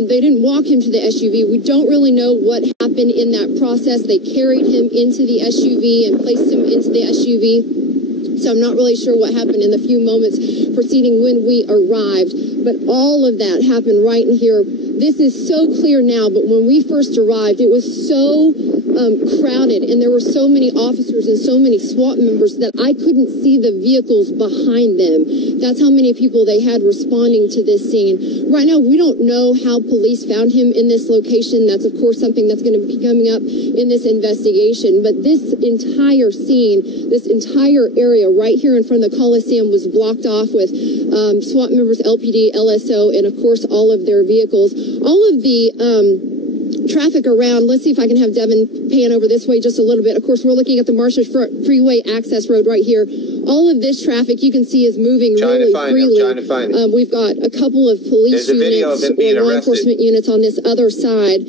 they didn't walk him to the SUV. We don't really know what happened in that process. They carried him into the SUV and placed him into the SUV. So I'm not really sure what happened in the few moments preceding when we arrived. But all of that happened right in here. This is so clear now, but when we first arrived, it was so crowded, and there were so many officers and so many SWAT members that I couldn't see the vehicles behind them. That's how many people they had responding to this scene. Right now, we don't know how police found him in this location. That's, of course, something that's going to be coming up in this investigation. But this entire scene, this entire area right here in front of the Coliseum was blocked off with SWAT members, LPD, LSO, and, of course, all of their vehicles. All of the traffic around, let's see if I can have Devin pan over this way just a little bit. Of course, we're looking at the Marcia Freeway access road right here. All of this traffic you can see is moving really freely. We've got a couple of police units or law enforcement units on this other side,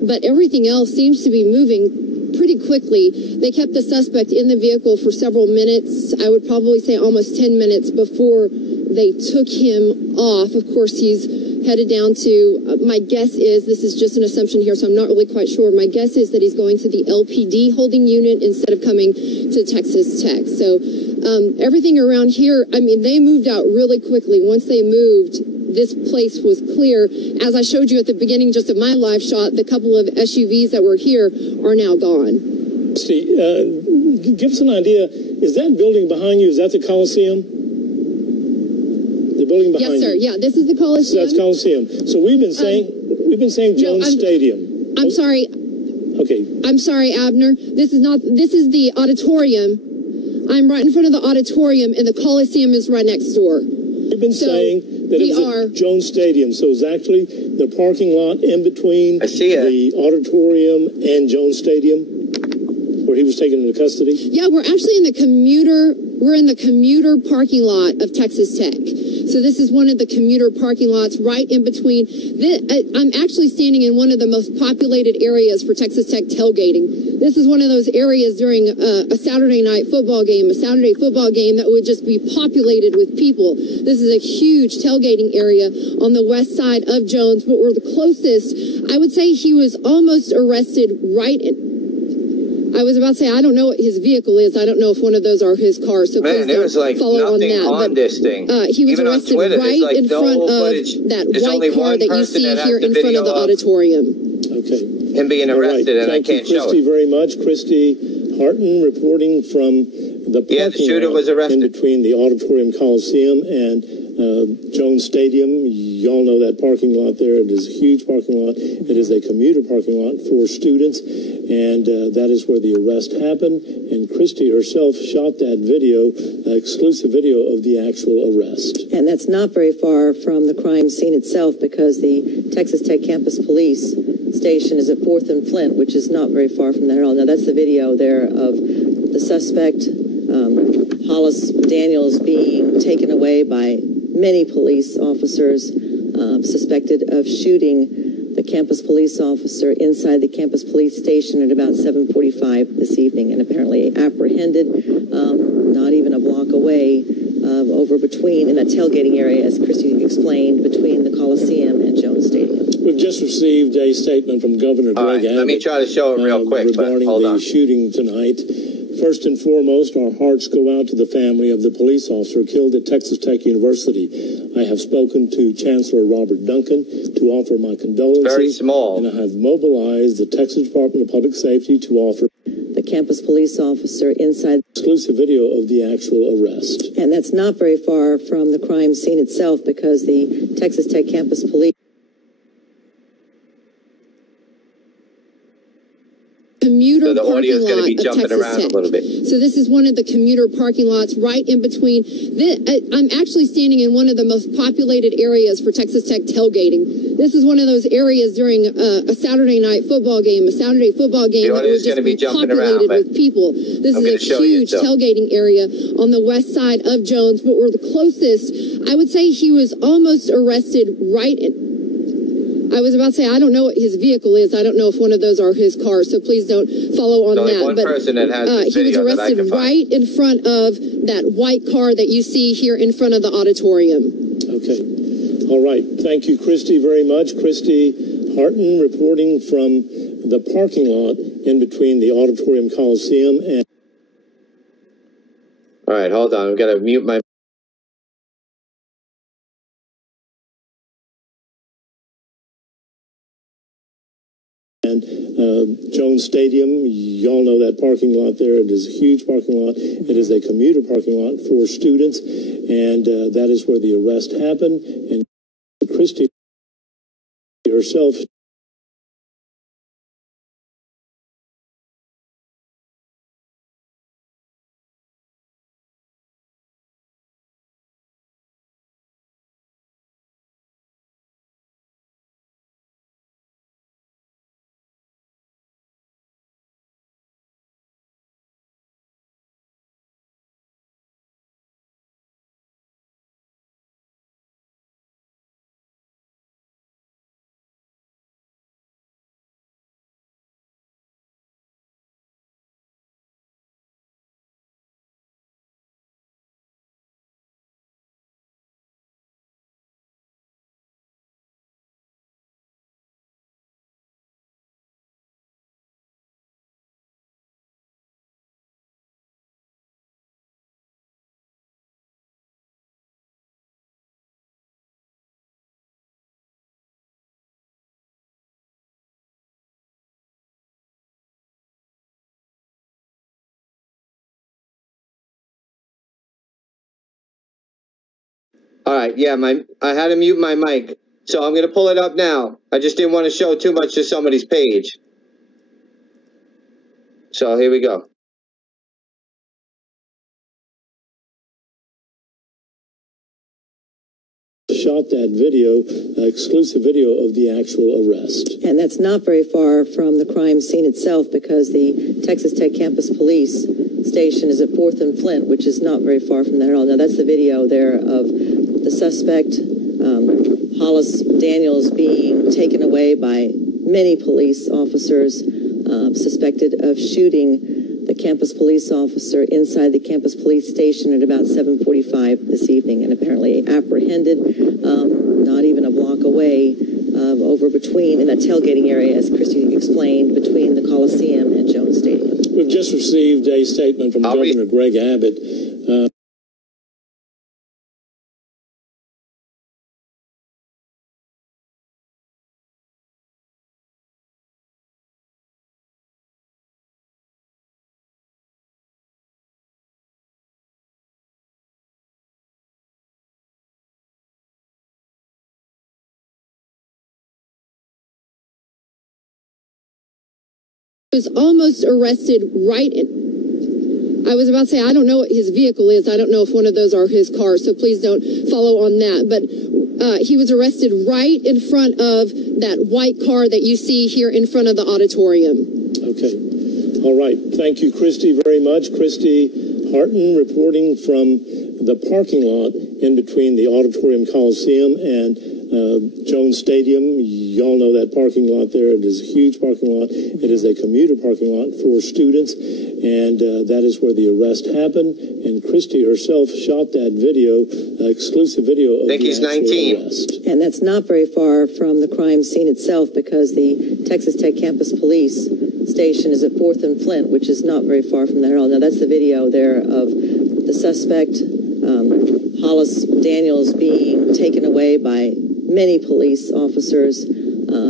but everything else seems to be moving pretty quickly. They kept the suspect in the vehicle for several minutes. I would probably say almost 10 minutes before they took him off. Of course, he's headed down to, my guess is, this is just an assumption here, so I'm not really quite sure. My guess is that he's going to the LPD holding unit instead of coming to Texas Tech. So everything around here, I mean, they moved out really quickly. Once they moved, this place was clear. As I showed you at the beginning just of my live shot, the couple of SUVs that were here are now gone. Steve, give us an idea. Is that building behind you, is that the Coliseum? The building behind you? Yes, sir. Yeah, this is the Coliseum. That's Coliseum. So we've been saying Jones Stadium. I'm sorry. Okay. I'm sorry, Abner. This is the auditorium. I'm right in front of the auditorium, and the Coliseum is right next door. We've been saying that it was at Jones Stadium, so it's actually the parking lot in between the auditorium and Jones Stadium, where he was taken into custody. Yeah, we're actually in the commuter parking lot of Texas Tech. So this is one of the commuter parking lots right in between. I'm actually standing in one of the most populated areas for Texas Tech tailgating. This is one of those areas during a Saturday football game that would just be populated with people. This is a huge tailgating area on the west side of Jones, but we're the closest. I would say he was almost arrested I was about to say, I don't know what his vehicle is. I don't know if one of those are his cars. So please there was like follow on nothing that. on this thing. He was Even arrested on Twitter, right like in front of that white car that you see here in front of the auditorium. Okay. Him being arrested, and I can't show it. Thank you, Christy, very much. Christy Harton reporting from the parking lot in between the Auditorium Coliseum and Jones Stadium. Y'all know that parking lot there. It is a huge parking lot. It is a commuter parking lot for students, and that is where the arrest happened. And Christy herself shot that video, exclusive video of the actual arrest. And that's not very far from the crime scene itself, because the Texas Tech campus police station is at 4th and Flint, which is not very far from there at all. Now, that's the video there of the suspect, Hollis Daniels, being taken away by many police officers, suspected of shooting the campus police officer inside the campus police station at about 7:45 this evening, and apparently apprehended not even a block away over between, in that tailgating area, as Christy explained, between the Coliseum and Jones Stadium. We've just received a statement from Governor Greg Abbott. Let me try to show it real quick, regarding the shooting tonight. First and foremost, our hearts go out to the family of the police officer killed at Texas Tech University. I have spoken to Chancellor Robert Duncan to offer my condolences. Very small. And I have mobilized the Texas Department of Public Safety to offer the campus police officer inside exclusive video of the actual arrest. And that's not very far from the crime scene itself, because the Texas Tech campus police commuter the audio is going to be jumping around a little bit. So this is one of the commuter parking lots right in between. I'm actually standing in one of the most populated areas for Texas Tech tailgating. This is one of those areas during a Saturday football game that would just be populated with people. This is a huge tailgating area on the west side of Jones, but we're the closest. I would say he was almost arrested I was about to say, I don't know what his vehicle is. I don't know if one of those are his cars, so please don't follow on that. One person that has he was arrested right in front of that white car that you see here in front of the auditorium. Okay. All right. Thank you, Christy, very much. Christy Harton reporting from the parking lot in between the Auditorium Coliseum and... All right, hold on. I've got to mute my... Jones Stadium. Y'all know that parking lot there. It is a huge parking lot. It is a commuter parking lot for students, and that is where the arrest happened. And Christy herself All right, yeah, I had to mute my mic, so I'm going to pull it up now. I just didn't want to show too much to somebody's page. So here we go. Shot that video, exclusive video of the actual arrest. And that's not very far from the crime scene itself, because the Texas Tech campus police station is at 4th and Flint, which is not very far from there at all. Now, that's the video there of the suspect, Hollis Daniels, being taken away by many police officers, suspected of shooting the campus police officer inside the campus police station at about 7:45 this evening, and apparently apprehended not even a block away over between, in that tailgating area, as Christy explained, between the Coliseum and Jones Stadium. We've just received a statement from Governor Greg Abbott. Was almost arrested right in. I was about to say, I don't know what his vehicle is. I don't know if one of those are his cars, so please don't follow on that. But he was arrested right in front of that white car that you see here in front of the auditorium. Okay. All right. Thank you, Christy, very much. Christy Harton reporting from the parking lot in between the Auditorium Coliseum and Jones Stadium. Y'all know that parking lot there. It is a huge parking lot. It is a commuter parking lot for students, and that is where the arrest happened. And Christy herself shot that video, exclusive video of the actual arrest. And that's not very far from the crime scene itself, because the Texas Tech campus police station is at 4th and Flint, which is not very far from there at all. Now, that's the video there of the suspect, Hollis Daniels, being taken away by many police officers,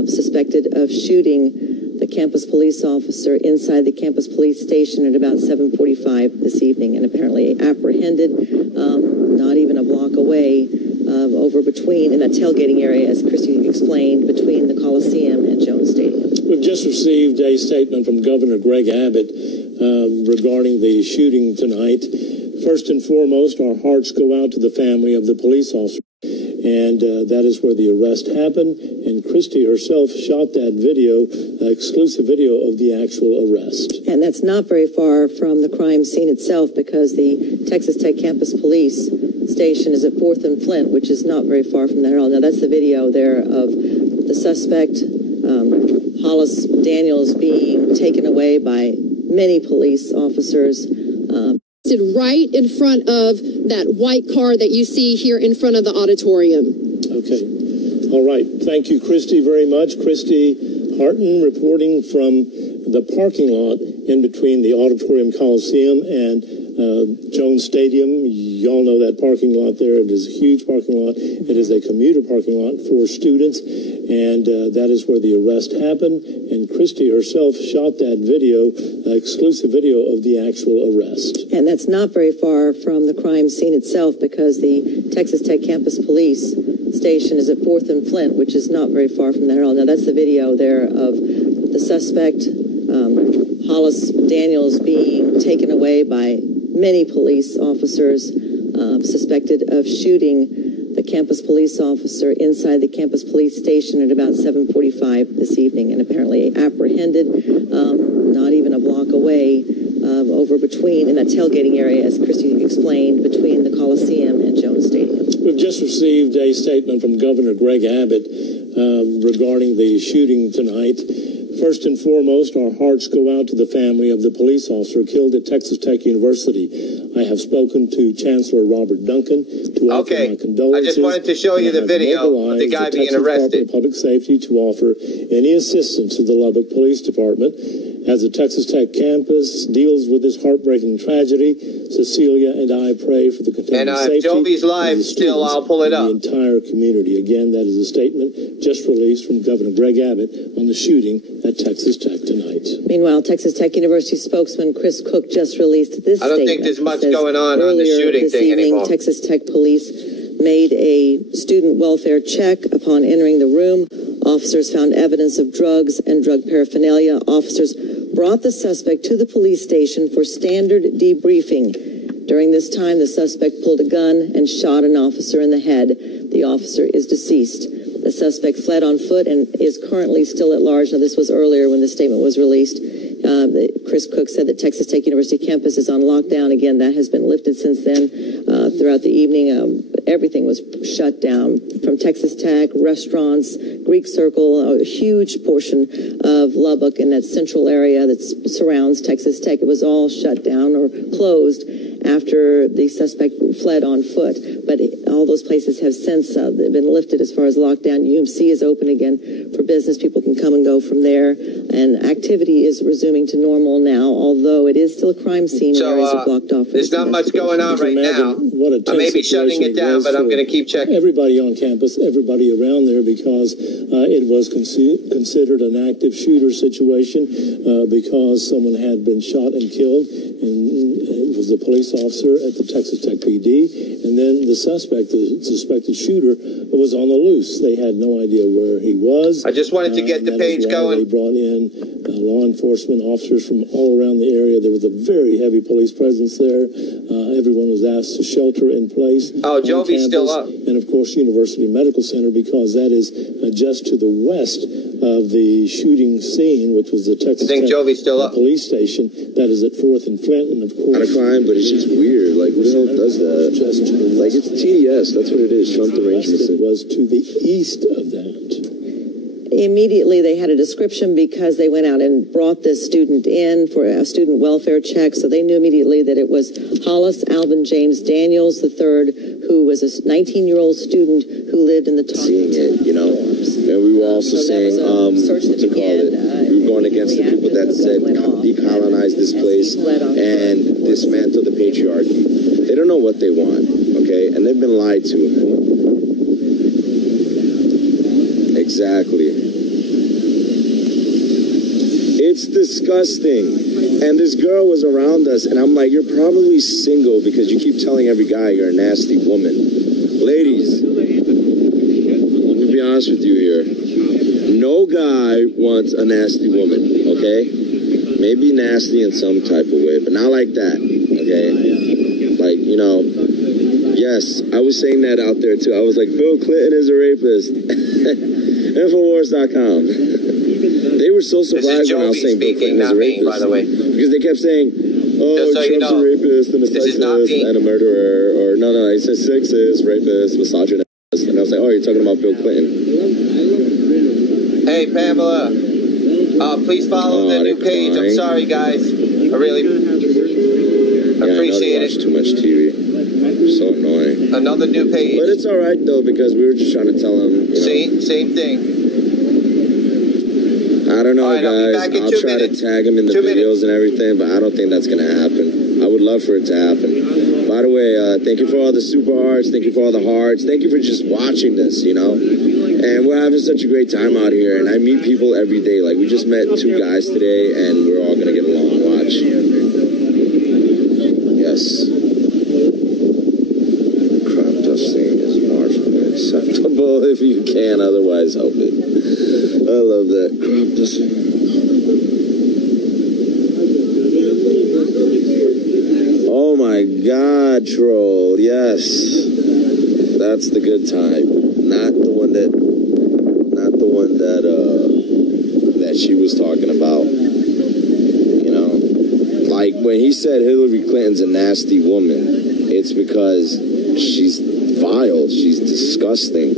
suspected of shooting the campus police officer inside the campus police station at about 7:45 this evening, and apparently apprehended not even a block away over between, in that tailgating area, as Christy explained, between the Coliseum and Jones Stadium. We've just received a statement from Governor Greg Abbott regarding the shooting tonight. First and foremost, our hearts go out to the family of the police officer. And that is where the arrest happened. And Christy herself shot that video, exclusive video of the actual arrest. And that's not very far from the crime scene itself, because the Texas Tech campus police station is at 4th and Flint, which is not very far from there at all. Now, that's the video there of the suspect, Hollis Daniels, being taken away by many police officers. Right in front of that white car that you see here in front of the auditorium. Okay. All right. Thank you, Christy, very much. Christy Harton reporting from the parking lot in between the Auditorium Coliseum and Jones Stadium. Y'all know that parking lot there. It is a huge parking lot. It is a commuter parking lot for students, and that is where the arrest happened. And Christy herself shot that video, exclusive video of the actual arrest. And that's not very far from the crime scene itself, because the Texas Tech campus police station is at 4th and Flint, which is not very far from there at all. Now, that's the video there of the suspect, Hollis Daniels, being taken away by many police officers, suspected of shooting the campus police officer inside the campus police station at about 7:45 this evening, and apparently apprehended not even a block away over between, in that tailgating area, as Christy explained, between the Coliseum and Jones Stadium. We've just received a statement from Governor Greg Abbott regarding the shooting tonight. First and foremost, our hearts go out to the family of the police officer killed at Texas Tech University. I have spoken to Chancellor Robert Duncan to offer my condolences. I just wanted to show you the video of the guy being arrested. Public Safety to offer any assistance to the Lubbock Police Department. As the Texas Tech campus deals with this heartbreaking tragedy, Cecilia and I pray for the continued safety. And Jovi's live still, I'll pull it up. The entire community. Again, that is a statement just released from Governor Greg Abbott on the shooting at Texas Tech tonight. Meanwhile, Texas Tech University spokesman Chris Cook just released this statement. I don't think there's much going on the shooting thing anymore. Texas Tech police made a student welfare check. Upon entering the room, officers found evidence of drugs and drug paraphernalia. Officers brought the suspect to the police station for standard debriefing. During this time, the suspect pulled a gun and shot an officer in the head. The officer is deceased. The suspect fled on foot and is currently still at large. Now, this was earlier when the statement was released. Chris Cook said that Texas Tech University campus is on lockdown. Again, that has been lifted since then. Throughout the evening, everything was shut down from Texas Tech, restaurants, Greek Circle, a huge portion of Lubbock and that central area that surrounds Texas Tech. It was all shut down or closed after the suspect fled on foot. But all those places have since been lifted as far as lockdown. UMC is open again for business. People can come and go from there. And activity is resuming to normal now, although it is still a crime scene. So, areas are blocked off. There's not much going on right now. I may be shutting it down, but I'm going to keep checking. Everybody on campus, everybody around there, because it was considered an active shooter situation because someone had been shot and killed. And it was the police officer at the Texas Tech PD. And then the suspect, the suspected shooter, was on the loose. They had no idea where he was. I just wanted to get the page going. They brought in law enforcement officers from all around the area. There was a very heavy police presence there. Everyone was asked to shelter in place. Oh, Jovi's still up. And, of course, University Medical Center, because that is just to the west of the shooting scene, which was the Texas Tech police station. That is at 4th and Flint, and, of course... Not a crime, but it's just weird. Like, who the hell does that? Like, it's TDS. That's what it is. Trump derangement. It was to the east of that. Immediately, they had a description because they went out and brought this student in for a student welfare check. So they knew immediately that it was Hollis Alvin James Daniels III, who was a 19-year-old student who lived in the top. Seeing it, you know. And we were also saying, what's it called? We were going against the people that said decolonize this place and dismantle the patriarchy. They don't know what they want, okay? And they've been lied to. Exactly. It's disgusting. And this girl was around us, and I'm like, you're probably single because you keep telling every guy you're a nasty woman. Ladies, let me be honest with you here. No guy wants a nasty woman, okay? Maybe nasty in some type of way, but not like that, okay? Like, you know, yes, I was saying that out there too. I was like, Bill Clinton is a rapist. Infowars.com. They were so surprised when I was saying Bill Clinton is a rapist. By the way. Because they kept saying, oh, Trump's a rapist and a sexist and a murderer. Or no, he says sexist, rapist, misogynist. And I was like, oh, you're talking about Bill Clinton. Hey, Pamela. Please follow the new page. I'm sorry, guys. I really appreciate it. Too much TV. So annoying. Another new page. But it's all right, though, because we were just trying to tell them, you know. See? Same thing. I don't know, guys. I'll try to tag him in the videos and everything, but I don't think that's going to happen. I would love for it to happen. By the way, thank you for all the super hearts. Thank you for all the hearts. Thank you for just watching this, you know. And we're having such a great time out here, and I meat people every day. Like, we just met 2 guys today, and we're all going to get along. Watch. Yes. Crop dusting is marginally acceptable if you can, otherwise help it. I love that. Crop dusting. Oh my God, troll. Yes. That's the good time. Not the one that she was talking about. You know, like when he said Hillary Clinton's a nasty woman, it's because she's vile, she's disgusting.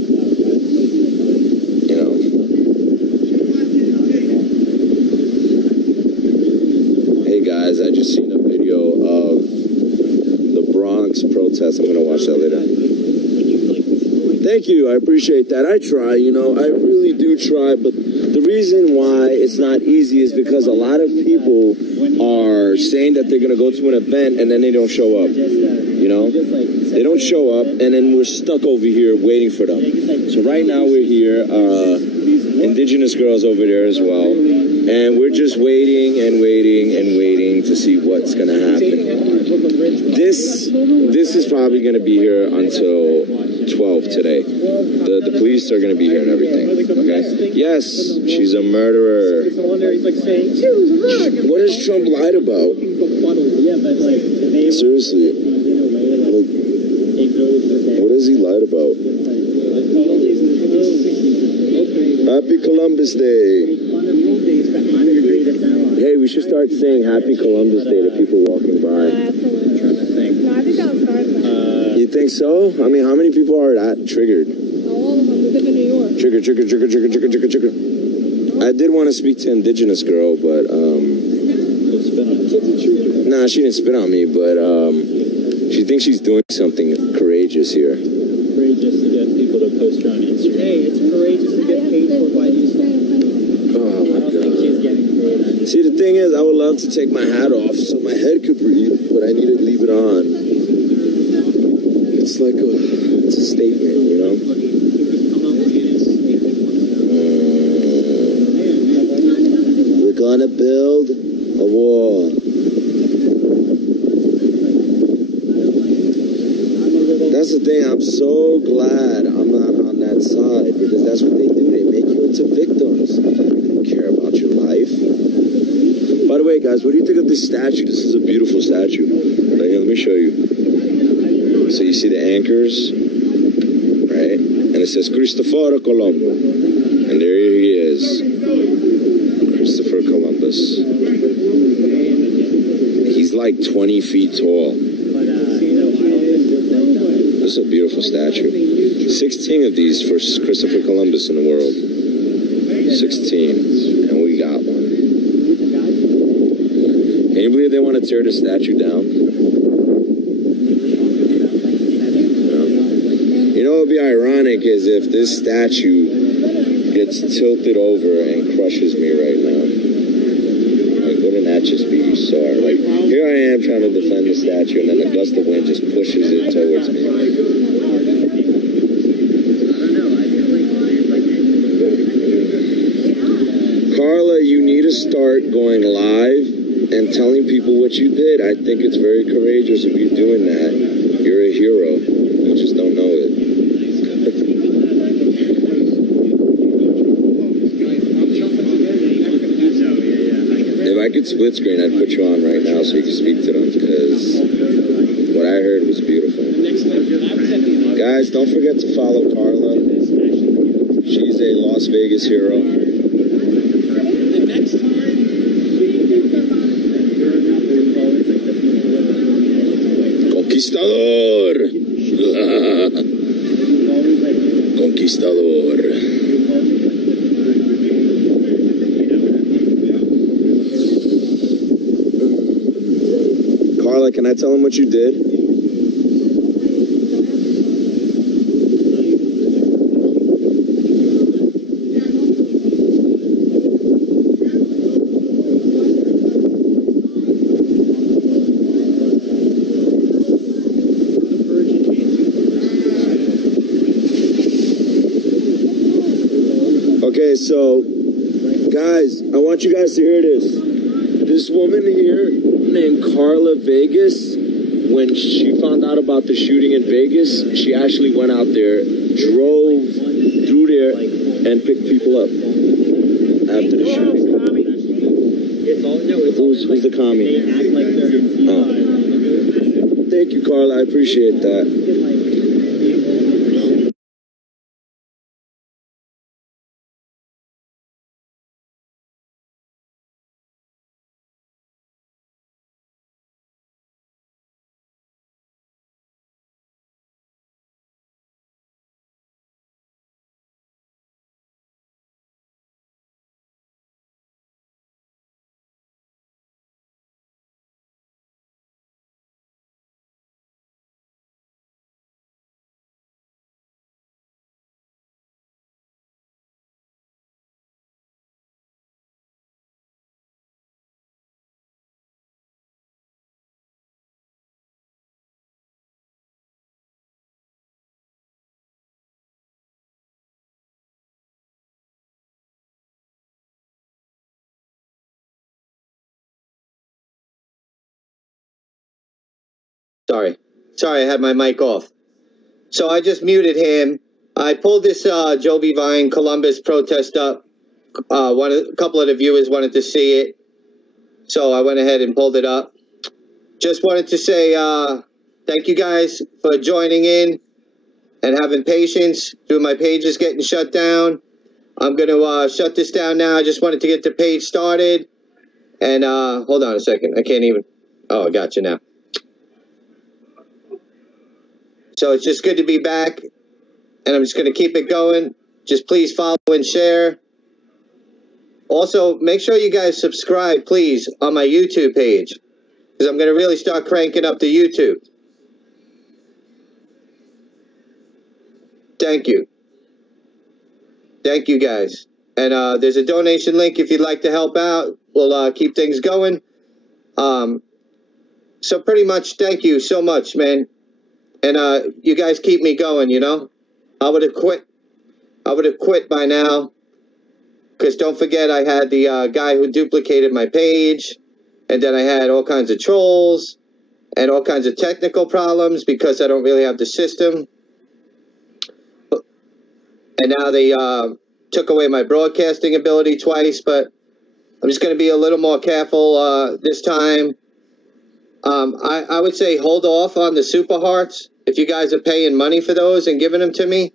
You know. Hey guys, I just seen a video of the Bronx protest. I'm gonna watch that later. Thank you, I appreciate that. I try, you know, I really do try, but the reason why it's not easy is because a lot of people are saying that they're going to go to an event and then they don't show up, you know? They don't show up and then we're stuck over here waiting for them. So right now we're here, indigenous girls over there as well. And we're just waiting and waiting and waiting to see what's going to happen. This is probably going to be here until 12 today. The police are going to be here and everything. Okay? Yes, she's a murderer. What has Trump lied about? Seriously. What has he lied about? Happy Columbus Day. Hey, we should start saying Happy Columbus Day to people walking by. You think so? I mean, how many people are triggered? All of them. We live in New York. Trigger. I did want to speak to indigenous girl, but nah, she didn't spit on me, but she thinks she's doing something courageous here. Courageous to get people to post her on Instagram. Hey, it's courageous to get paid for by these things. Oh my God. See, the thing is, I would love to take my hat off so my head could breathe, but I need to leave it on. It's like it's a statement, you know? We're gonna build a wall. That's the thing, I'm so glad I'm not on that side, because that's what they do. They make you into victims. They don't care about your life. By the way, guys, what do you think of this statue? This is a beautiful statue. Right here, let me show you. So you see the anchors, right? And it says Cristoforo Colombo. And there he is. Christopher Columbus. He's like 20 feet tall. This is a beautiful statue. 16 of these for Christopher Columbus in the world. 16. And we got one. Can you believe they want to tear the statue down? You know what would be ironic is if this statue gets tilted over and crushes me right now. Like, wouldn't that just be bizarre? Like, here I am trying to defend the statue, and then a gust of wind just pushes it towards me. Carla, you need to start going live and telling people what you did. I think it's very courageous of you doing that. You're a hero. You just don't know it. If I could split screen, I'd put you on right now so you can speak to them, because what I heard was beautiful. Guys, don't forget to follow Carla. She's a Las Vegas hero. Conquistador. Conquistador. Carla, can I tell him what you did? Okay, so, guys, I want you guys to hear this. This woman here named Carla Vegas, when she found out about the shooting in Vegas, she actually went out there, drove through there, and picked people up after the shooting. Who's the commie? Oh. Thank you, Carla. I appreciate that. Sorry, I had my mic off. So I just muted him. I pulled this Jovi Vine Columbus protest up. A couple of the viewers wanted to see it, so I went ahead and pulled it up. Just wanted to say thank you guys for joining in and having patience through my pages getting shut down. I'm going to shut this down now. I just wanted to get the page started. And hold on a second. I can't even. Oh, I got you now. So it's just good to be back. And I'm just going to keep it going. Just please follow and share. Also, make sure you guys subscribe, please, on my YouTube page. Because I'm going to really start cranking up the YouTube. Thank you. Thank you, guys. And there's a donation link if you'd like to help out. We'll keep things going. So pretty much, thank you so much, man. And you guys keep me going, you know. I would have quit. I would have quit by now. Because don't forget, I had the guy who duplicated my page. And then I had all kinds of trolls. And all kinds of technical problems because I don't really have the system. And now they took away my broadcasting ability twice, but I'm just going to be a little more careful this time. I would say hold off on the Super Hearts. If you guys are paying money for those and giving them to me,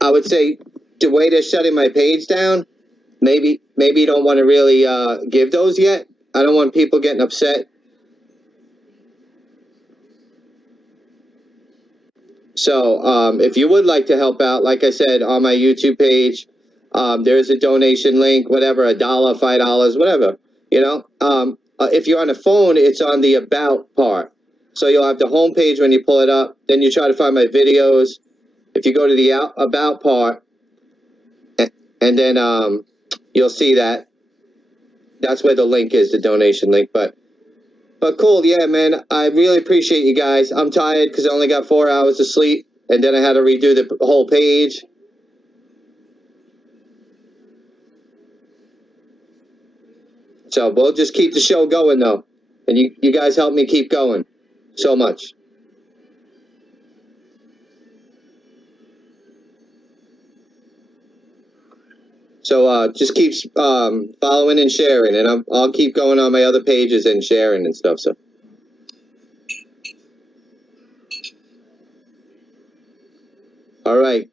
I would say the way they're shutting my page down, maybe you don't want to really give those yet. I don't want people getting upset. So if you would like to help out, like I said, on my YouTube page, there's a donation link, whatever, $1, $5, whatever, you know. If you're on a phone, it's on the About part. So you'll have the home page when you pull it up. Then you try to find my videos. If you go to the About part, and then you'll see that. That's where the link is, the donation link. But cool, yeah, man. I really appreciate you guys. I'm tired because I only got 4 hours of sleep. And then I had to redo the whole page. So we'll just keep the show going, though. And you guys help me keep going so much. So just keep following and sharing. And I'll keep going on my other pages and sharing and stuff. So. All right.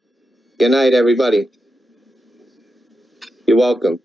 Good night, everybody. You're welcome.